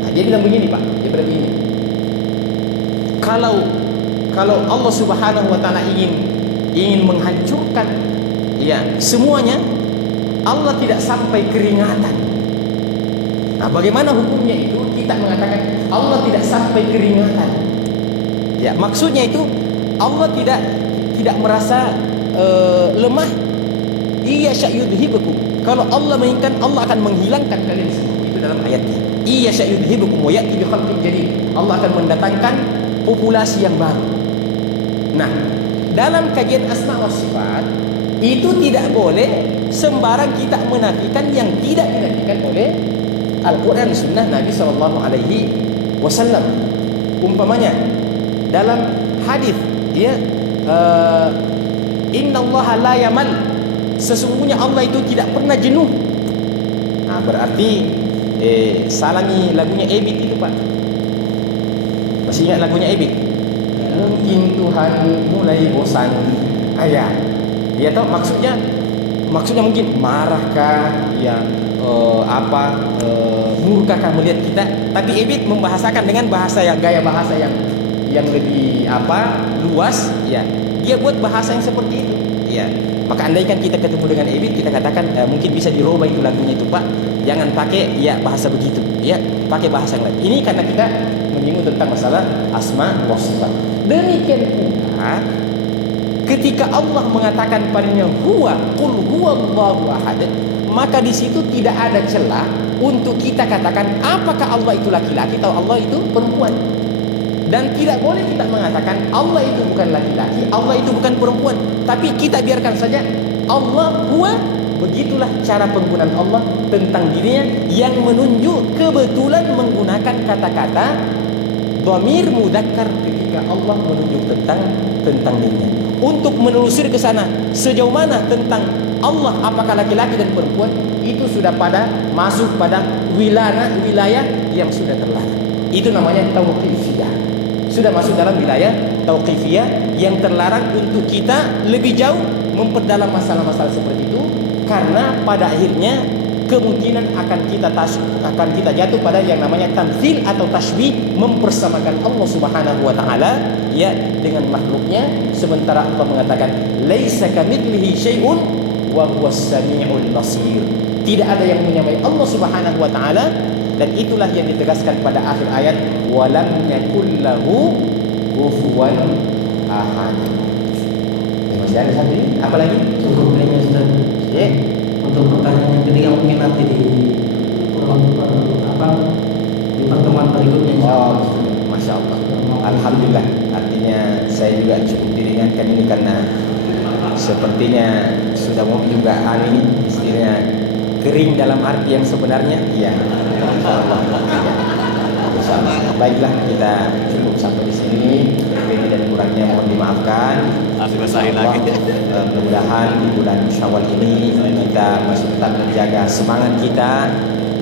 Nah, dia bilang begini Pak, kalau Allah Subhanahu wa taala ingin menghancurkan ya semuanya, Allah tidak sampai keringatan. Nah, bagaimana hukumnya itu? Kita mengatakan Allah tidak sampai keringatan. Ya, maksudnya itu Allah tidak merasa lemah. Iya sya'yudhibukum. Kalau Allah menginginkan, Allah akan menghilangkan kalian semua. Itu dalam ayatnya. Iya sya'yudhibukum wa ya'ti bi khalqin jadid. Allah akan mendatangkan populasi yang baru. Nah, dalam kajian asma wa sifat itu tidak boleh sembarang kita menafikan yang tidak dinafikan oleh Al-Quran Sunnah Nabi SAW. Umpamanya dalam hadis, ya, Innallaha la yamal, sesungguhnya Allah itu tidak pernah jenuh. Nah, berarti salami lagunya Ebit itu Pak. Masih ingat lagunya Ebit? Mungkin Tuhan mulai bosan. Ya, dia tahu maksudnya mungkin marahkah, ya, murkakah melihat kita. Tapi Ebit membahasakan dengan gaya bahasa yang lebih luas, ya. Dia buat bahasa yang seperti itu, ya. Maka andaikan kita ketemu dengan Ebit, kita katakan mungkin bisa dirubah itu lagunya itu Pak. Jangan pakai ya bahasa begitu, ya. Pakai bahasa yang lain. Ini karena kita menyinggung tentang masalah asma wa sifat. Demikian pula ketika Allah mengatakan padanya huwa, qul huwallahu ahad, maka di situ tidak ada celah untuk kita katakan apakah Allah itu laki-laki atau Allah itu perempuan. Dan tidak boleh kita mengatakan Allah itu bukan laki-laki, Allah itu bukan perempuan. Tapi kita biarkan saja Allah huwa, begitulah cara penggunaan Allah tentang dirinya yang menunjuk kebetulan menggunakan kata-kata dhamir mudzakkar ketika Allah menunjuk tentang dirinya. Untuk menelusuri ke sana sejauh mana tentang Allah apakah laki-laki dan perempuan, itu sudah masuk pada wilayah yang sudah terlarang. Itu namanya tauqifiyah. Sudah masuk dalam wilayah tauqifiyah yang terlarang untuk kita lebih jauh memperdalam masalah-masalah seperti itu, karena pada akhirnya kemungkinan akan kita jatuh pada yang namanya tamtsil atau tashbih, mempersamakan Allah Subhanahu wa taala ya dengan makhluknya, sementara Allah mengatakan laisa kamitslihi syai'un wa huwas samiul basir. Tidak ada yang menyamai Allah Subhanahu wa taala, dan itulah yang ditegaskan pada akhir ayat walam yakul lahu kufuwan ahad. Masih ada satu ini? Apa lagi? Cukup kayaknya Ustaz. Ya. Untuk pertanyaan yang ketiga mungkin nanti di pertemuan berikutnya. Oh, Masya Allah. Alhamdulillah. Artinya saya juga cukup diringankan ini karena sepertinya sudah mau juga ini istilahnya kering dalam arti yang sebenarnya. Iya. Insyaallah. Baiklah, kita cukup sampai di sini. Lebih dan kurangnya mohon dimaafkan. Mudah-mudahan di bulan Syawal ini kita masih tetap menjaga semangat kita.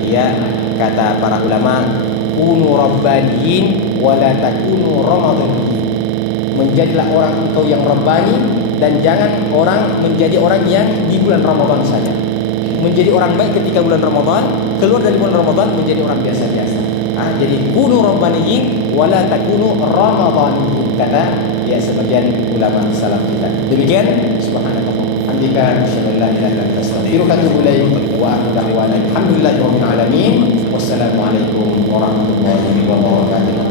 Ya, kata para ulama, kunu rabbaniyin wa la takunu ramadhaniyin. Menjadilah orang engkau yang rabbani, dan jangan menjadi orang yang di bulan Ramadan saja. Menjadi orang baik ketika bulan Ramadan, keluar dari bulan Ramadan menjadi orang biasa-biasa. Jadi kunu rabbaniyin wala takunu ramadhaniyin, kata ya sebagian ulama salaf kita. Demikian, subhanallah, hamdika, asyhadu an la ilaha illa anta, astaghfiruka wa atubu ilaik, wa akhiru da'wana alhamdulillahirabbil alamin. Wassalamualaikum warahmatullahi wabarakatuh.